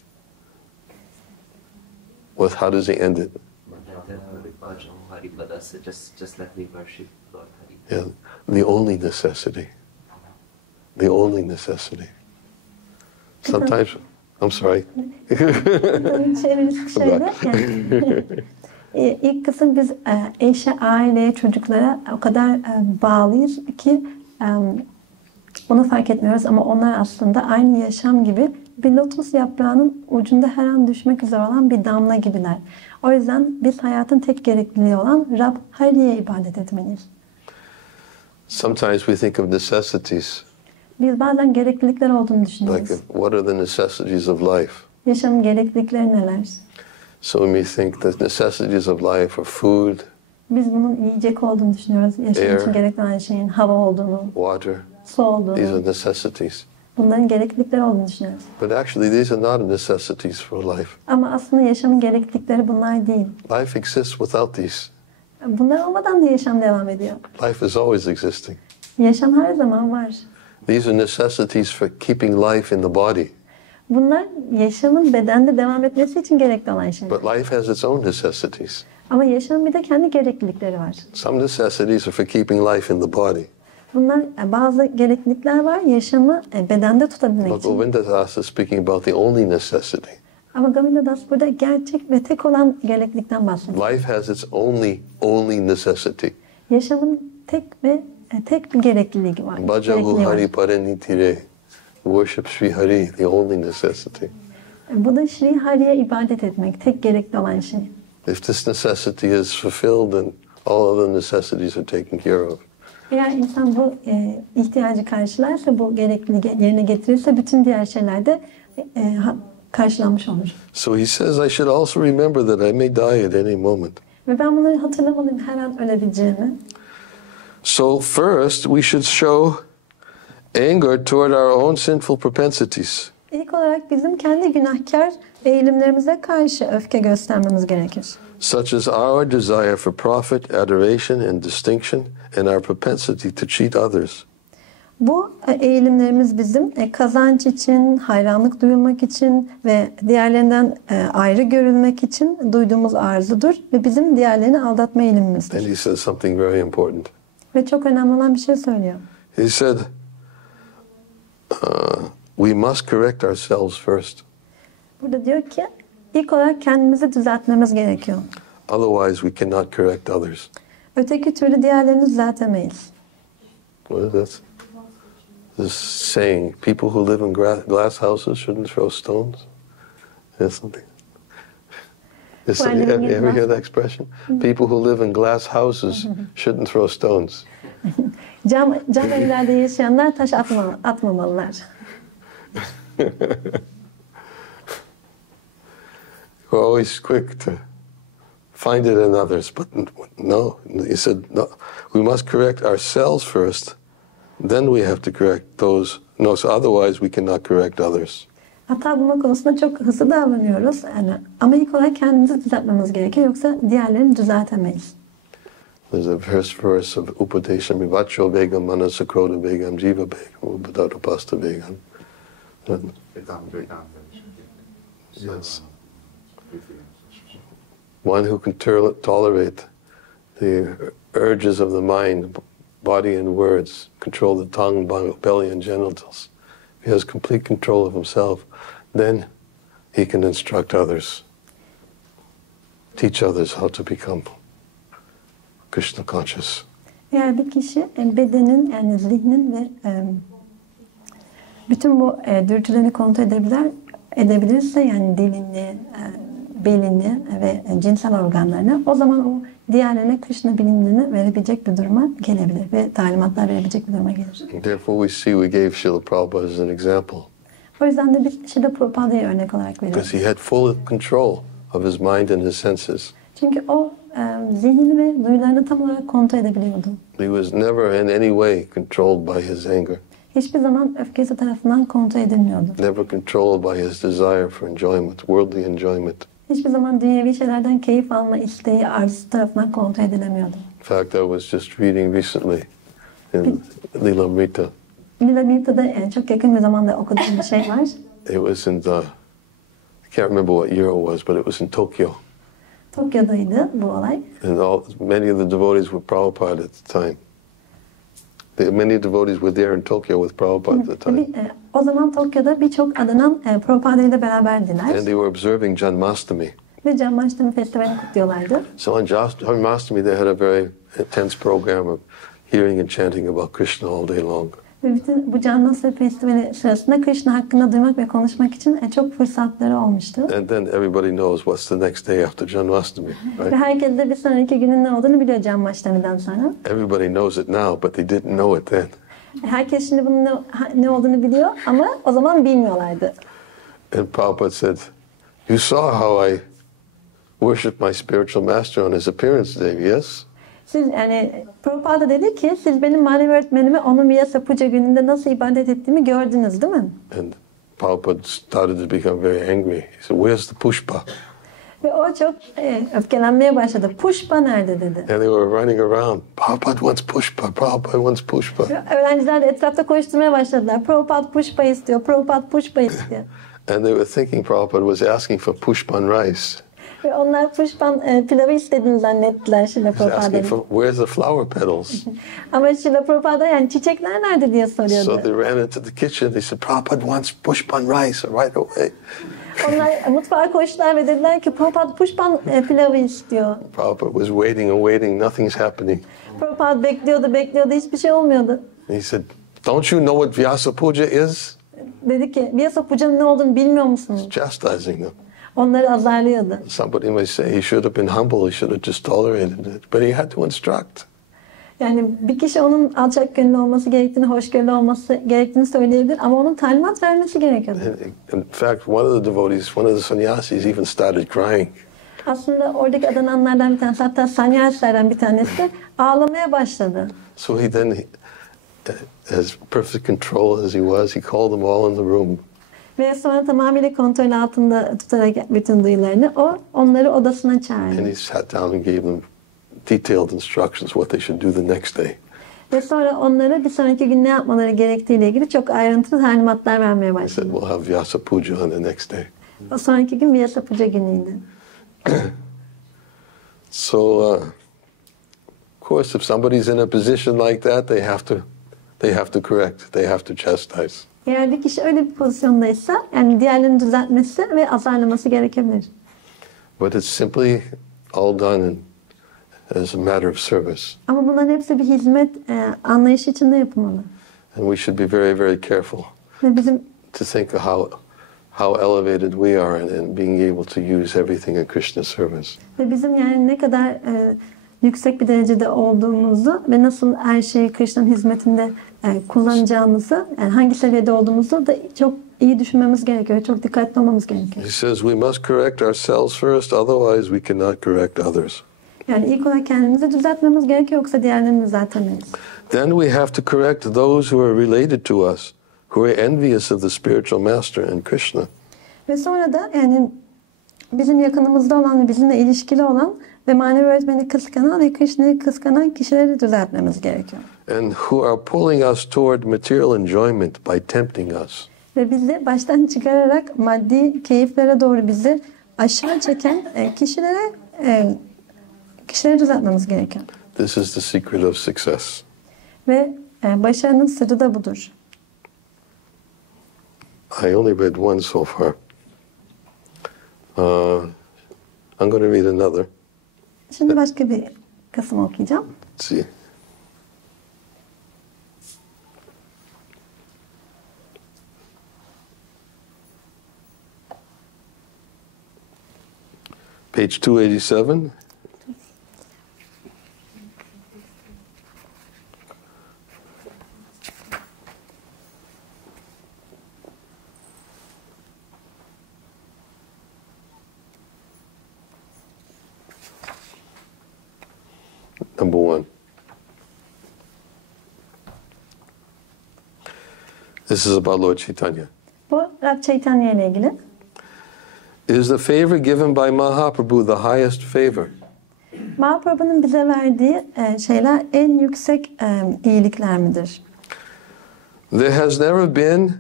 How does he end it? Just let me worship Lord Hari. Yeah, the only necessity. The only necessity. Sometimes, I'm sorry. Çevirisi şöyle. Yani, ilk kısım biz eşe, aileye, çocuklara o kadar bağlıyız ki onu fark etmiyoruz ama onlar aslında aynı yaşam gibi bir lotus yaprağının ucunda her an düşmek üzere olan bir damla gibiler. O yüzden biz hayatın tek gerekliliği olan Rab Hari'ye ibadet etmeliyiz. Sometimes we think of necessities, Biz bazen gereklilikler olduğunu düşünüyoruz. like what are the necessities of life? Yaşamın gereklilikleri neler? So we think the necessities of life are food, Biz bunun yiyecek olduğunu düşünüyoruz. Yaşam Air. için gerekli olan şeyin hava olduğunu, water. su These olduğunu. are necessities. Bunların gereklilikleri olduğunu düşünüyoruz. But actually, these are not necessities for life. Ama aslında yaşamın gereklilikleri bunlar değil. Life exists without these. Bunlar olmadan da yaşam devam ediyor. Life is always existing. Yaşam her zaman var. These are necessities for keeping life in the body. Bunlar yaşamın bedende devam etmesi için gerekli olan şeyler. But life has its own necessities. Ama yaşamın bir de kendi gereklilikleri var. Some necessities are for keeping life in the body. Bunlar bazı gereklilikler var yaşamı bedende tutabilmek But için. Govinda Das is speaking about the only necessity. Ama Govinda Das burada gerçek ve tek olan gereklilikten bahsediyor. Life has its only necessity. Yaşamın tek bir gerekliliği var. Bhajahu Gerekliliği var. Hari Paranitire. Worship Sri Hari, the only necessity. Bu da Sri Hari'ye ibadet etmek, tek gerekli olan şey. If this necessity is fulfilled, then all other necessities are taken care of. Eğer insan bu ihtiyacı karşılarsa, bu gerekliliği yerine getirirse bütün diğer şeyler de karşılanmış olur. So he says, I should also remember that I may die at any moment. Ve ben bunları hatırlamalıyım, her an ölebileceğimi. So first, we should show anger toward our own sinful propensities. İlk olarak bizim kendi günahkar eğilimlerimize karşı öfke göstermemiz gerekir. Such as our desire for profit, adoration, and distinction, and our propensity to cheat others. Bu eğilimlerimiz bizim kazanç için, hayranlık duyulmak için ve diğerlerinden ayrı görülmek için duyduğumuz arzudur ve bizim diğerlerini aldatma eğilimimizdir. And he says something very important. Ve çok önemli olan bir şey söylüyor. He said, we must correct ourselves first. Burada diyor ki ilk olarak kendimizi düzeltmemiz gerekiyor. Otherwise, we cannot correct others. Öteki türlü diğerlerini düzeltemeyiz. What is that? This saying, people who live in glass houses shouldn't throw stones. That's something. Have you ever heard that expression? People who live in glass houses shouldn't throw stones. Cam evlerde yaşayanlar taş atmamalılar. We're always quick to find it in others, but no. He said, no, we must correct ourselves first, then we have to correct those. No, so otherwise we cannot correct others. Hata bulma konusunda çok hızlı davranıyoruz. Ama ilk olarak kendimizi düzeltmemiz gerekiyor. Yoksa diğerlerini düzeltemeyiz. There's a verse of Upadesham, Vacho Begam, Manasakroda Begam, Jiva Begam, Upadadapasta Begam. Yes. One who can tolerate the urges of the mind, body and words, control the tongue, belly and genitals. He has complete control of himself. Then he can instruct others, teach others how to become Krishna conscious. Eğer bir kişi bedenin, yani zihnin ve bütün bu dürtülerini kontrol edebilirse, yani dilini, belini ve cinsel organlarını, o zaman o diğerlerine Krishna bilincini verebilecek bir duruma gelebilir ve talimatlar verebilecek bir duruma gelir. Therefore we see we gave Srila Prabhupada as an example. O yüzden de biz Srila Prabhupāda'yı örnek olarak veriyoruz. Because he had full control of his mind and his senses. Çünkü o zihnini ve duyularını tam olarak kontrol edebiliyordu. He was never in any way controlled by his anger. Hiçbir zaman öfkesi tarafından kontrol edilmiyordu. Never controlled by his desire for enjoyment, worldly enjoyment. Hiçbir zaman dünyevi şeylerden keyif alma isteği, arzusu tarafından kontrol edilemiyordu. In fact, I was just reading recently in Amrita. Amrita'da çok yakın bir zamanda okuduğum bir şey var. It was in I can't remember what year it was, but it was in Tokyo. Tokyo'daydı bu olay. And many of the devotees were Prabhupada at the time. Many devotees were there in Tokyo with Prabhupada at the time. O zaman Tokyo'da birçok adanan Prabhupada ile beraberdiler. And they were observing Janmashtami. Ve Janmashtami festivalini kutluyorlardı. So on Janmashtami they had a very intense program of hearing and chanting about Krishna all day long. Ve bütün bu Janmashtami festivali sırasında Krishna hakkında duymak ve konuşmak için çok fırsatları olmuştu. And then everybody knows what's the next day after Janmashtami, right? Ve herkes de bir sonraki günün ne olduğunu biliyor Janmashtami'den sonra. Everybody knows it now, but they didn't know it then. Herkes şimdi bunun ne olduğunu biliyor ama o zaman bilmiyorlardı. And Prabhupada said, you saw how I worship my spiritual master on his appearance day, yes? Siz, yani Prabhupada dedi ki siz benim manevi öğretmenime onun Vyasa Puja gününde nasıl ibadet ettiğimi gördünüz değil mi? And Prabhupada started to become very angry. He said, where's the pushpa? Ve o çok öfkelenmeye başladı. Pushpa nerede dedi. And they were running around. Prabhupada wants pushpa. Prabhupada wants pushpa. Öğrenciler de etrafta koşturmaya başladılar. Prabhupada pushpa istiyor. Prabhupada pushpa istiyor. And they were thinking Prabhupada was asking for pushpan rice. Ve onlar pushpan pilavı istediğini zannettiler Srila Prabhupāda'nın. Where's the flower petals? Ama Srila Prabhupada yani çiçekler nerede diye soruyordu. So they ran into the kitchen. They said, Prabhupada wants pushpan rice right away. Onlar mutfağa koştular ve dediler ki Prabhupada pushpan pilavı istiyor. Prabhupada was waiting and waiting. Nothing's happening. Prabhupada bekliyordu. Hiçbir şey olmuyordu. He said, don't you know what Vyasa Puja is? Dedi ki Vyasa Puja'nın ne olduğunu bilmiyor musunuz? Chastising them. onları azarlıyordu. Somebody may say he should have been humble, he should have just tolerated it. But he had to instruct. Yani bir kişi onun alçak gönüllü olması gerektiğini, hoşgörülü olması gerektiğini söyleyebilir ama onun talimat vermesi gerekiyordu. In fact, one of the devotees, one of the sannyasis even started crying. Aslında oradaki adananlardan bir tanesi, hatta sanyasilerden bir tanesi ağlamaya başladı. So he then, as perfect control as he was, he called them all in the room. Ve sonra tamamıyla kontrol altında tutarak bütün duyularını onları odasına And çağırdı. he sat down and gave them detailed instructions what they should do the next day. Ve sonra onlara bir sonraki gün ne yapmaları gerektiğiyle ilgili çok ayrıntılı talimatlar vermeye He said, başladı. we'll have Vyasa Puja on the next day. O sonraki gün Vyasa Puja günüydü. So, of course, if somebody's in a position like that, they have to correct, they have to chastise. Eğer bir kişi öyle bir pozisyondaysa, yani diğerlerini düzeltmesi ve azarlaması gerekebilir. But it's simply all done as a matter of service. Ama bunların hepsi bir hizmet anlayışı içinde yapılmalı. And we should be very, very careful Ve bizim to think of how elevated we are in being able to use everything in Krishna service. Ve bizim yani ne kadar yüksek bir derecede olduğumuzu ve nasıl her şeyi Krishna'nın hizmetinde kullanacağımızı, yani hangi seviyede olduğumuzu da çok iyi düşünmemiz gerekiyor. Çok dikkatli olmamız gerekiyor. He says we must correct ourselves first, otherwise we cannot correct others. Yani ilk olarak kendimizi düzeltmemiz gerekiyor, yoksa diğerlerini düzeltemeyiz. Then we have to correct those who are related to us, who are envious of the spiritual master and Krishna. Ve sonra da yani bizim yakınımızda olan ve bizimle ilişkili olan ve manevi öğretmeni kıskanan ve Krishna'yı kıskanan kişileri düzeltmemiz gerekiyor. And who are pulling us toward material enjoyment by tempting us. Ve bizi baştan çıkararak maddi keyiflere doğru bizi aşağı çeken kişileri düzeltmemiz gerekiyor. This is the secret of success. Ve başarının sırrı da budur. I only read one so far. I'm going to read another. Şimdi başka bir kısım okuyacağım. Let's see. Page 287. Number 1. This is about Lord Chaitanya. Bu Rab Chaitanya ile ilgili. Is the favor given by Mahaprabhu the highest favor? Mahaprabhu'nun bize verdiği şeyler en yüksek iyilikler midir? There has never been,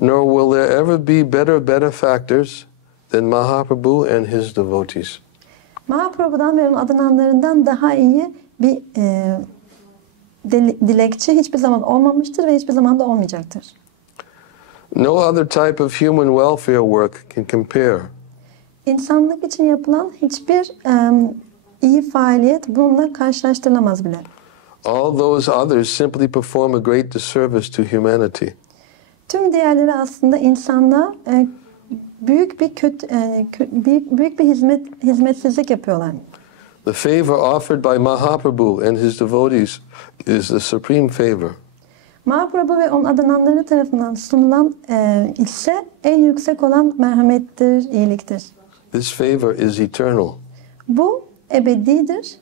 nor will there ever be better benefactors than Mahaprabhu and his devotees. Mahaprabhu'dan ve onun adananlarından daha iyi bir dilekçi hiçbir zaman olmamıştır ve hiçbir zaman da olmayacaktır. No other type of human welfare work can compare. İnsanlık için yapılan hiçbir iyi faaliyet bununla karşılaştırılamaz bile. All those others simply perform a great disservice to humanity. Tüm diğerleri aslında insanlığa büyük bir hizmetsizlik yapıyorlar. The favor offered by Mahaprabhu and his devotees is the supreme favor. Mahaprabhu ve onun adananları tarafından sunulan ise en yüksek olan merhamettir, iyiliktir. This favor is eternal. Bu ebedidir.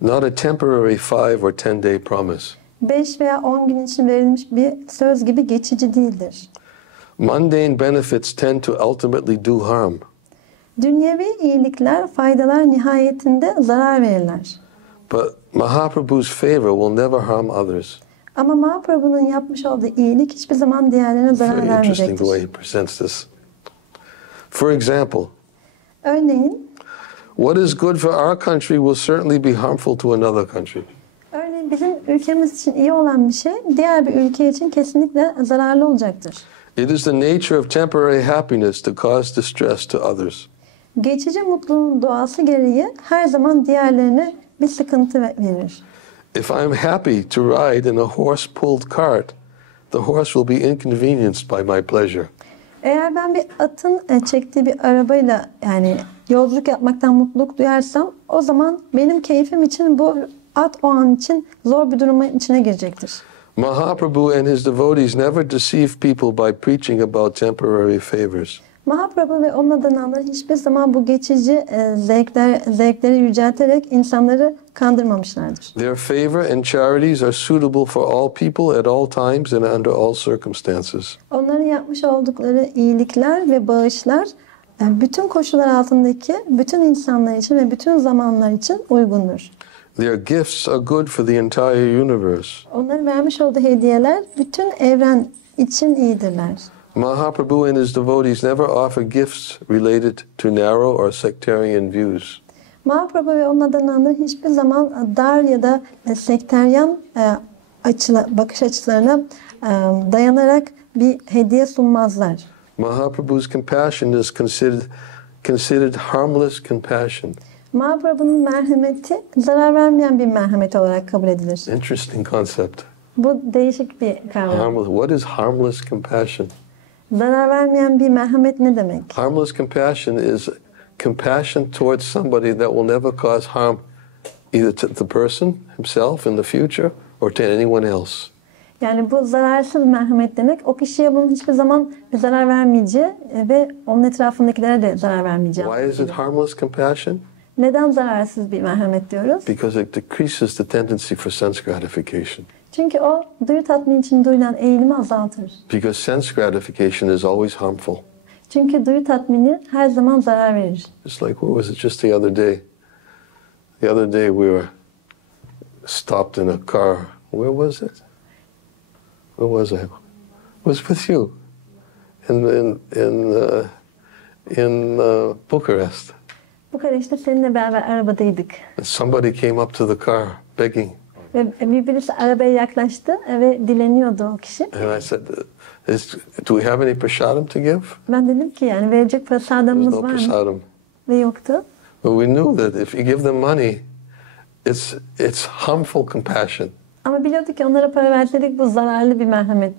Not a temporary 5 or 10 day promise. 5 veya 10 gün için verilmiş bir söz gibi geçici değildir. Mundane benefits tend to ultimately do harm. Dünyevi iyilikler, faydalar nihayetinde zarar verirler. But Mahaprabhu's favor will never harm others. Ama Mahaprabhu'nun yapmış olduğu iyilik hiçbir zaman diğerlerine zarar Very interesting the way vermeyecektir. he presents this. For example, Örneğin what is good for our country will certainly be harmful to another country. bizim ülkemiz için iyi olan bir şey diğer bir ülke için kesinlikle zararlı olacaktır. It is the nature of temporary happiness to cause distress to others. Geçici mutluluğun doğası gereği her zaman diğerlerine bir sıkıntı verir. If I'm happy to ride in a horse-pulled cart, the horse will be inconvenienced by my pleasure. Eğer ben bir atın çektiği bir arabayla yani yolculuk yapmaktan mutluluk duyarsam o zaman benim keyfim için bu at o an için zor bir durumun içine girecektir. Mahaprabhu and his devotees never deceive people by preaching about temporary favors. Mahaprabhu ve onun adananlar hiçbir zaman bu geçici zevkleri yücelterek insanları kandırmamışlardır. Their favor and charities are suitable for all people at all times and under all circumstances. Onların yapmış oldukları iyilikler ve bağışlar bütün koşullar altındaki bütün insanlar için ve bütün zamanlar için uygundur. Their gifts are good for the entire universe. Onların vermiş olduğu hediyeler bütün evren için iyidirler. Mahaprabhu and his devotees never offer gifts related to narrow or sectarian views. Mahaprabhu ve onun adananlar hiçbir zaman dar ya da sekteryan bakış açılarına dayanarak bir hediye sunmazlar. Mahaprabhu's compassion is considered harmless compassion. Mahaprabhu'nun merhameti zarar vermeyen bir merhamet olarak kabul edilir. Interesting concept. Bu değişik bir kavram. What is harmless compassion? Zarar vermeyen bir merhamet ne demek? Harmless compassion is compassion towards somebody that will never cause harm either to the person himself in the future or to anyone else. Yani bu zararsız merhamet demek o kişiye bunun hiçbir zaman bir zarar vermeyeceği ve onun etrafındakilere de zarar vermeyeceği. Why is it harmless compassion? Neden zararsız bir merhamet diyoruz? Because it decreases the tendency for sense gratification. Çünkü o duyu tatmini için duyulan eğilimi azaltır. Because sense gratification is always harmful. Çünkü duyu tatmini her zaman zarar verir. It's like, what was it just the other day? The other day we were stopped in a car. Where was it? Where was I? It was with you in Bucharest. Bukarest'te seninle beraber arabadaydık. And somebody came up to the car begging. Ve birisi arabaya yaklaştı ve dileniyordu o kişi. And I said, do we have any prasadam to give? Ben dedim ki yani verecek prasadamımız There's no var mı? prasadam. Ve yoktu. But we knew that if you give them money, it's harmful compassion. Ama biliyorduk ki onlara para verseydik bu zararlı bir merhamet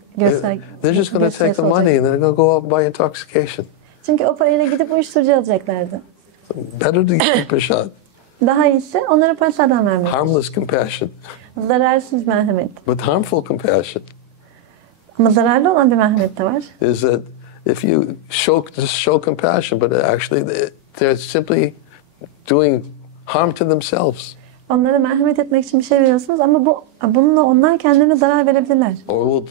They're just going to take the money and they're going to go out and buy intoxication. Çünkü o parayla gidip uyuşturucu alacaklardı. Better to give prasad. Daha iyisi onlara prasadam vermek. Harmless compassion. Zararsız merhamet. But harmful compassion Ama zararlı olan bir merhamet de var. is that if you show compassion, but actually they're simply doing harm to themselves. Onlara merhamet etmek için bir şey veriyorsunuz ama bununla onlar kendilerine zarar verebilirler. Or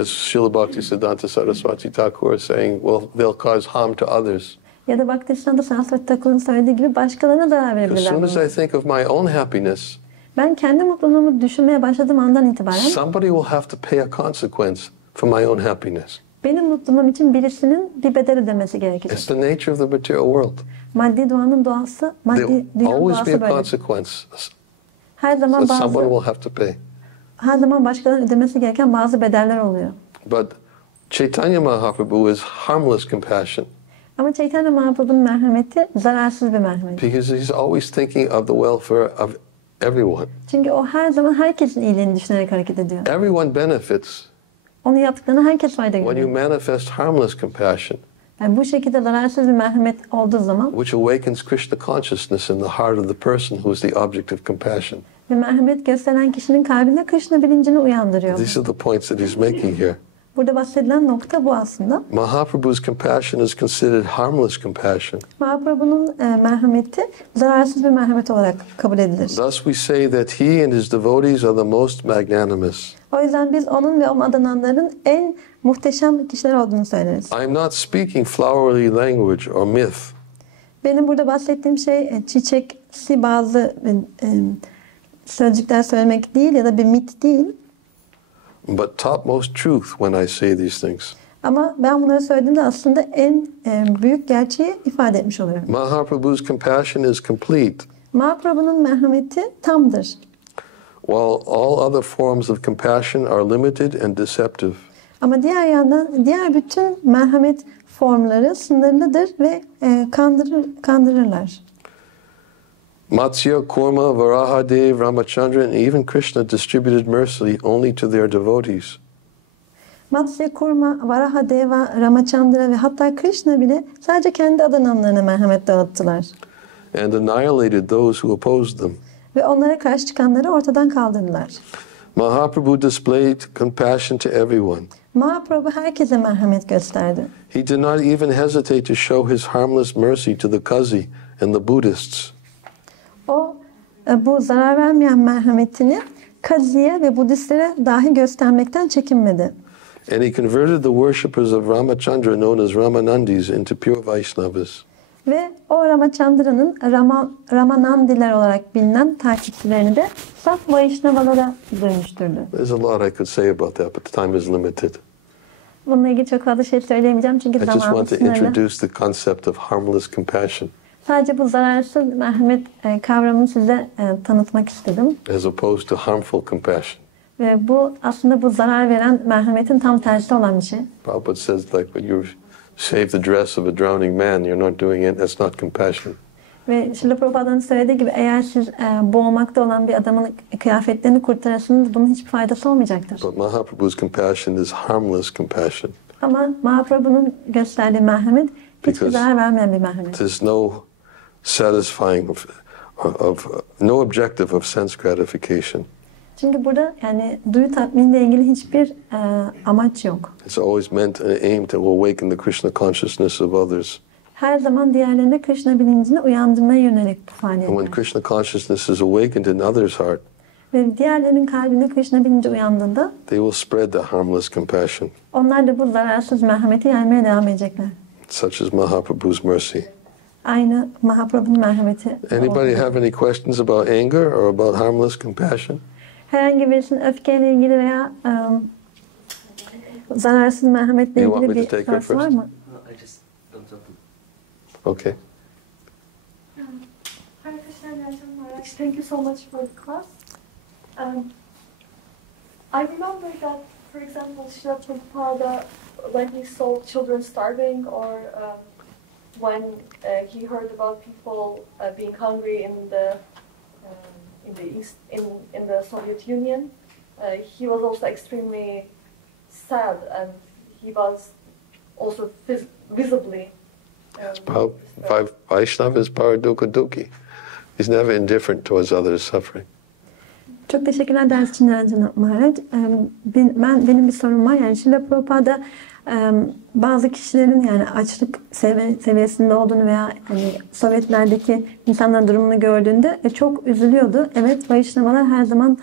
as Srila Bhakti Siddhanta Sarasvati Thakur is saying, well, they'll cause harm to others. Ya da Bhakti Siddhanta Sarasvati Thakur'un söylediği gibi başkalarına zarar As verebilirler. soon as I think of my own happiness, Ben kendi mutluluğumu düşünmeye başladığım andan itibaren somebody will have to pay a consequence for my own happiness. benim mutluluğum için birisinin bir bedel ödemesi gerekecek. It's the nature of the material world. Maddi doğanın doğası, maddi There will dünyanın always be doğası a böyle. consequence Her zaman that someone bazı, will have to pay. her zaman başkalarının ödemesi gereken bazı bedeller oluyor. But Chaitanya Mahaprabhu is harmless compassion Ama Chaitanya Mahaprabhu'nun merhameti zararsız bir merhamet. because he's always thinking of the welfare of everyone. Çünkü o her zaman herkesin iyiliğini düşünerek hareket ediyor. Everyone benefits Onu yaptıklarına herkes fayda when you görüyor. manifest harmless compassion, Yani bu şekilde zararsız bir merhamet olduğu zaman which awakens Krishna consciousness in the heart of the person who is the object of compassion. ve merhamet gösteren kişinin kalbinde Krishna bilincini uyandırıyor. These are the points that he's making here. Burada bahsedilen nokta bu aslında. Mahaprabhu's compassion is considered harmless compassion. Mahaprabhu'nun merhameti zararsız bir merhamet olarak kabul edilir. Thus we say that he and his devotees are the most magnanimous. O yüzden biz onun ve onun adananların en muhteşem kişiler olduğunu söyleriz. I am not speaking flowery language or myth. Benim burada bahsettiğim şey çiçeksi bazı sözcükler söylemek değil ya da bir mit değil. But topmost truth when I say these things. Ama ben bunları söylediğimde aslında en büyük gerçeği ifade etmiş oluyorum. Mahaprabhu's compassion is complete, Mahaprabhu'nun merhameti tamdır. while all other forms of compassion are limited and deceptive. Ama diğer yandan diğer bütün merhamet formları sınırlıdır ve kandırırlar. Matsya, Kurma, Varahadev, Ramachandra, and even Krishna distributed mercy only to their devotees. Matsya Kurma, Varaha Deva, Ramachandra ve hatta Krishna bile sadece kendi adananlarına merhamet dağıttılar. And annihilated those who opposed them. Ve onlara karşı çıkanları ortadan kaldırdılar. Mahaprabhu displayed compassion to everyone. Mahaprabhu herkese merhamet gösterdi. He did not even hesitate to show his harmless mercy to the Kazi and the Buddhists. O bu zarar vermeyen merhametini Kazi'ye ve Budistlere dahi göstermekten çekinmedi. And he converted the worshippers of Ramachandra, known as Ramanandis, into pure Vaishnavas. Ve o Ramachandra'nın Ramanandiler olarak bilinen takipçilerini de saf Vaishnavalara dönüştürdü. There's a lot I could say about that, but the time is limited. Bununla ilgili çok fazla şey söyleyemeyeceğim çünkü I just zamanımız want to sınırlı. introduce the concept of harmless compassion Sadece bu zararsız merhamet kavramını size tanıtmak istedim. as opposed to harmful compassion. Ve bu aslında bu zarar veren merhametin tam tersi olan bir şey. Prabhupada says, like, when you save the dress of a drowning man, you're not doing it, that's not compassion. Ve Srila Prabhupāda'nın söylediği gibi eğer siz boğulmakta olan bir adamın kıyafetlerini kurtarırsanız bunun hiçbir faydası olmayacaktır. But Mahaprabhu's compassion is harmless compassion. Ama Mahaprabhu'nun gösterdiği merhamet hiçbir Because zarar vermeyen bir merhamet. There's no satisfying no objective of sense gratification. Çünkü burada yani duyu tatminiyle ilgili hiçbir amaç yok. It's always meant and aimed to awaken the Krishna consciousness of others. Her zaman diğerlerine Krishna bilincini uyandırmaya yönelik bu And when faaliyetler. Krishna consciousness is awakened in others' heart, Ve diğerlerinin kalbine Krishna bilinci uyandığında they will spread the harmless compassion, onlar da bu zararsız merhameti yaymaya devam edecekler. such as Mahaprabhu's mercy. Aynı Mahaprabhu'nun merhameti. Anybody olduğu. have any questions about anger or about harmless compassion? Herhangi birisinin öfkeyle ilgili veya zararsız merhametle You want ilgili me to bir take her sorusu var first? mı? No, I just don't want to. Okay. Hare Krishna, Niranjana Maharaj. Thank you so much for the class. I remember that, for example, Srila Prabhupada, when he saw children starving, or when he heard about people being hungry in the East, in the Soviet Union, he was also extremely sad, and he was also visibly. Vaishnava is paradukha dukhi. He's never indifferent towards others' suffering. Çok teşekkürler ders için Niranjana Maharaj. Benim bir sorum var. Yani Srila Prabhupada bazı kişilerin yani açlık seviyesinde olduğunu veya hani Sovyetlerdeki insanların durumunu gördüğünde çok üzülüyordu. Evet, Vaishnavalar her zaman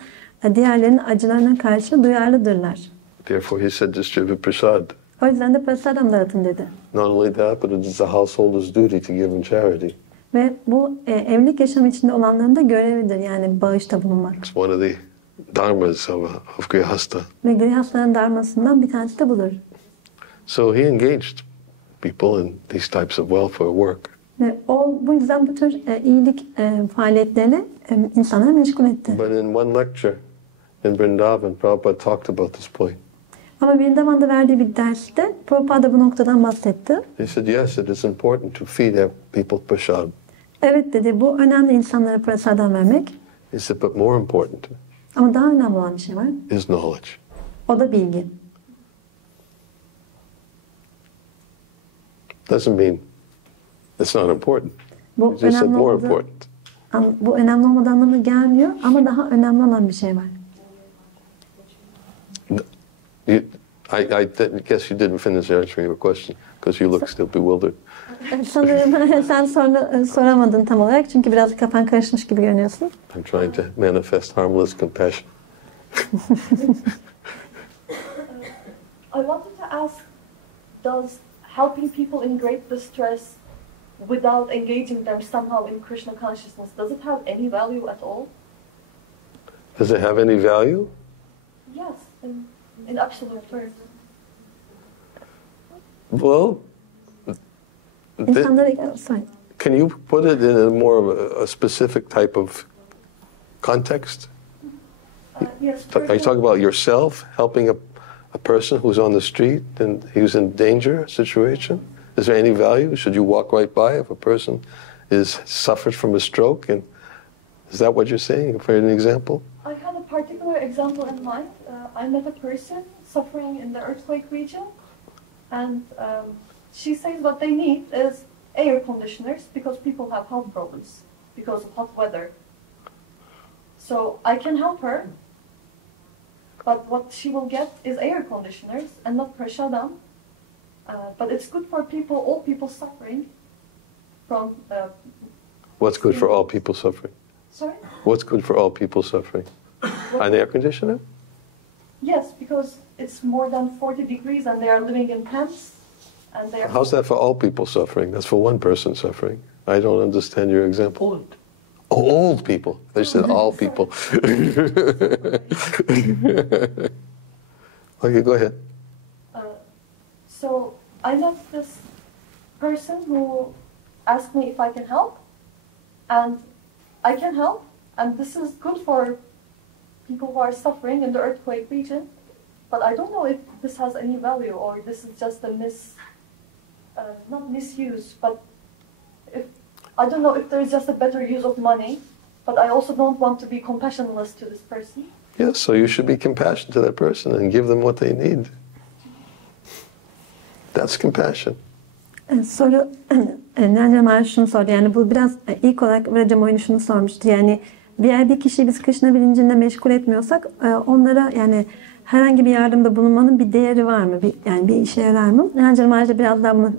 diğerlerinin acılarına karşı duyarlıdırlar. Therefore he said distribute prasad. O yüzden de prasadam dağıtın dedi. Not only that, but it is the householder's duty to give in charity. Ve bu evlilik yaşamı içinde olanların da görevidir. Yani bağışta bulunmak. It's one of the dharmas of grihastha. Ve grihasthaların dharmasından bir tanesi de budur. So he engaged people in these types of welfare work. Ve o bu yüzden bu tür iyilik faaliyetlerine insanları meşgul etti. But in one lecture in Vrindavan, Prabhupada talked about this point. Ama Vrindavan'da verdiği bir derste Prabhupada bu noktadan bahsetti. He said, yes, it is important to feed people prasad. Evet dedi, bu önemli insanlara prasadam vermek. He said, but more important Ama daha önemli olan bir şey var. is knowledge. O da bilgi. Doesn't mean it's not important. Bu He just said önemli more olmadığı, important. bu önemli olmadığı anlamına gelmiyor ama daha önemli olan bir şey var. I guess you didn't finish answering your question because you look still bewildered. Sanırım sen soramadın tam olarak çünkü biraz kafan karışmış gibi görünüyorsun. I'm trying to manifest harmless compassion. I wanted to ask, does helping people in great distress without engaging them somehow in Krishna consciousness, does it have any value at all? Does it have any value? Yes, in absolute terms. Well, Sorry. can you put it in a more of a specific type of context? Yes. Are you talking about yourself helping a person who's on the street and who's in danger situation? Is there any value? Should you walk right by if a person suffers from a stroke? And is that what you're saying? For an example? I had a particular example in mind. I met a person suffering in the earthquake region, and she says what they need is air conditioners because people have health problems because of hot weather. So I can help her, but what she will get is air conditioners and not prashadam. But it's good for people, all people suffering from... What's good for all people suffering? Sorry? What's good for all people suffering? An air conditioner? Yes, because it's more than 40 degrees and they are living in tents. And they are... How's that for all people suffering? That's for one person suffering. I don't understand your example. Old. Oh, old people. They said all people. Okay, go ahead. So I met this person who asked me if I can help, and I can help, and this is good for people who are suffering in the earthquake region, but I don't know if this has any value or this is just a not misuse, but I don't know if there is just a better use of money, but I also don't want to be compassionless to this person. Yes, so you should be compassionate to that person and give them what they need. That's compassion. Soru, Niranjana şunu sordu, yani bu biraz ilk olarak Vrajam oyunu şunu sormuştu, yani diğer bir kişiyi biz Krishna bilincinde meşgul etmiyorsak onlara yani herhangi bir yardımda bulunmanın bir değeri var mı? Yani bir işe yarar mı? Niranjana biraz daha bunu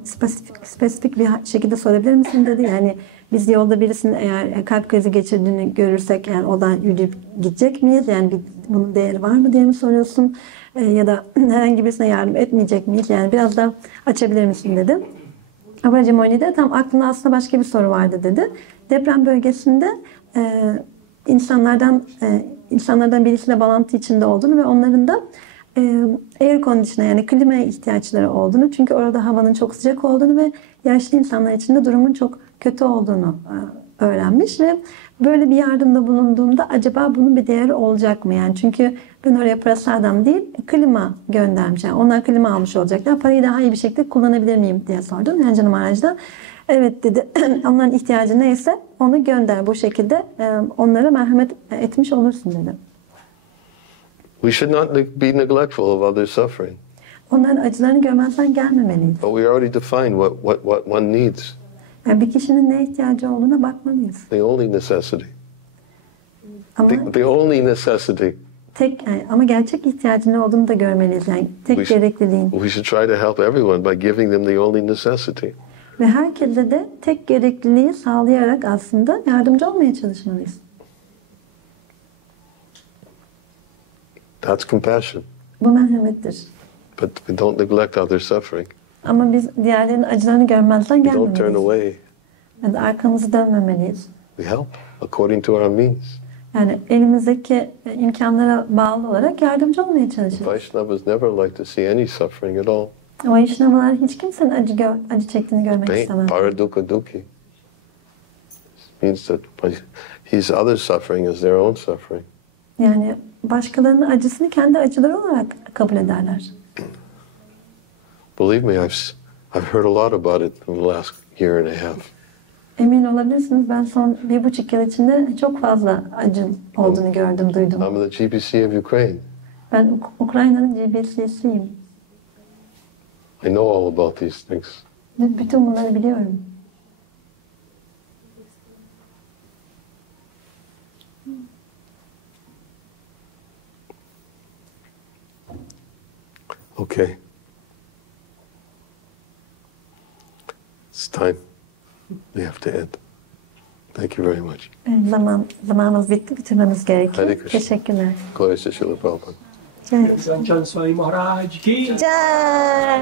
spesifik bir şekilde sorabilir misin dedi. Yani biz yolda birisinin eğer kalp krizi geçirdiğini görürsek yani odan yürüyüp gidecek miyiz? Yani bunun değeri var mı diye mi soruyorsun? Ya da herhangi birisine yardım etmeyecek miyiz? Yani biraz daha açabilir misin dedi. Abracamoni'de tam aklında aslında başka bir soru vardı dedi. Deprem bölgesinde insanlardan birisiyle bağlantı içinde olduğunu ve onların da air conditioner yani klimaya ihtiyaçları olduğunu, çünkü orada havanın çok sıcak olduğunu ve yaşlı insanlar için de durumun çok kötü olduğunu öğrenmiş ve böyle bir yardımda bulunduğumda acaba bunun bir değeri olacak mı? Yani çünkü ben oraya prasadam değil klima göndermiş. Yani onlar klima almış olacaklar. Parayı daha iyi bir şekilde kullanabilir miyim diye sordum Niranjana Maharaj'da. Evet dedi. Onların ihtiyacı neyse onu gönder. Bu şekilde onlara merhamet etmiş olursun dedi. We should not be neglectful of others' suffering. Onların acılarını görmezden gelmemeliyiz. But we already defined what one needs. Yani bir kişinin ne ihtiyacı olduğuna bakmalıyız. The only necessity. Ama The only necessity. ama gerçek ihtiyacı ne olduğunu da görmeliyiz. Yani tek gerekliliğin. We should try to help everyone by giving them the only necessity. Ve herkese de tek gerekliliği sağlayarak aslında yardımcı olmaya çalışmalıyız. That's compassion. Bu merhamettir. But we don't neglect others' suffering. Ama biz diğerlerinin acılarını görmezden We don't turn gelmemeliyiz. away. Yani arkamızı dönmemeliyiz. We help according to our means. Yani elimizdeki imkanlara bağlı olarak yardımcı olmaya çalışırız. Vaishnavas never like to see any suffering at all. Vaishnavalar hiç kimsenin acı çektiğini görmek istemez. Paradukkha dukhi. It means that his other suffering is their own suffering. Yani başkalarının acısını kendi acıları olarak kabul ederler. Believe me, I've heard a lot about it in the last year and a half. Emin olabilirsiniz, ben son 1,5 yıl içinde çok fazla acı olduğunu gördüm, duydum. I'm the GBC of Ukraine. Ben Ukrayna'nın GBC'siyim. I know all about these things. Bütün bunları biliyorum. Okay. It's time. We have to end. Thank you very much. Zamanımız bitti, bitirmemiz gerekiyor. Hare Krishna. Teşekkürler. Glory to Srila Prabhupada. Jai. Niranjana Swami Maharaj ki Jai.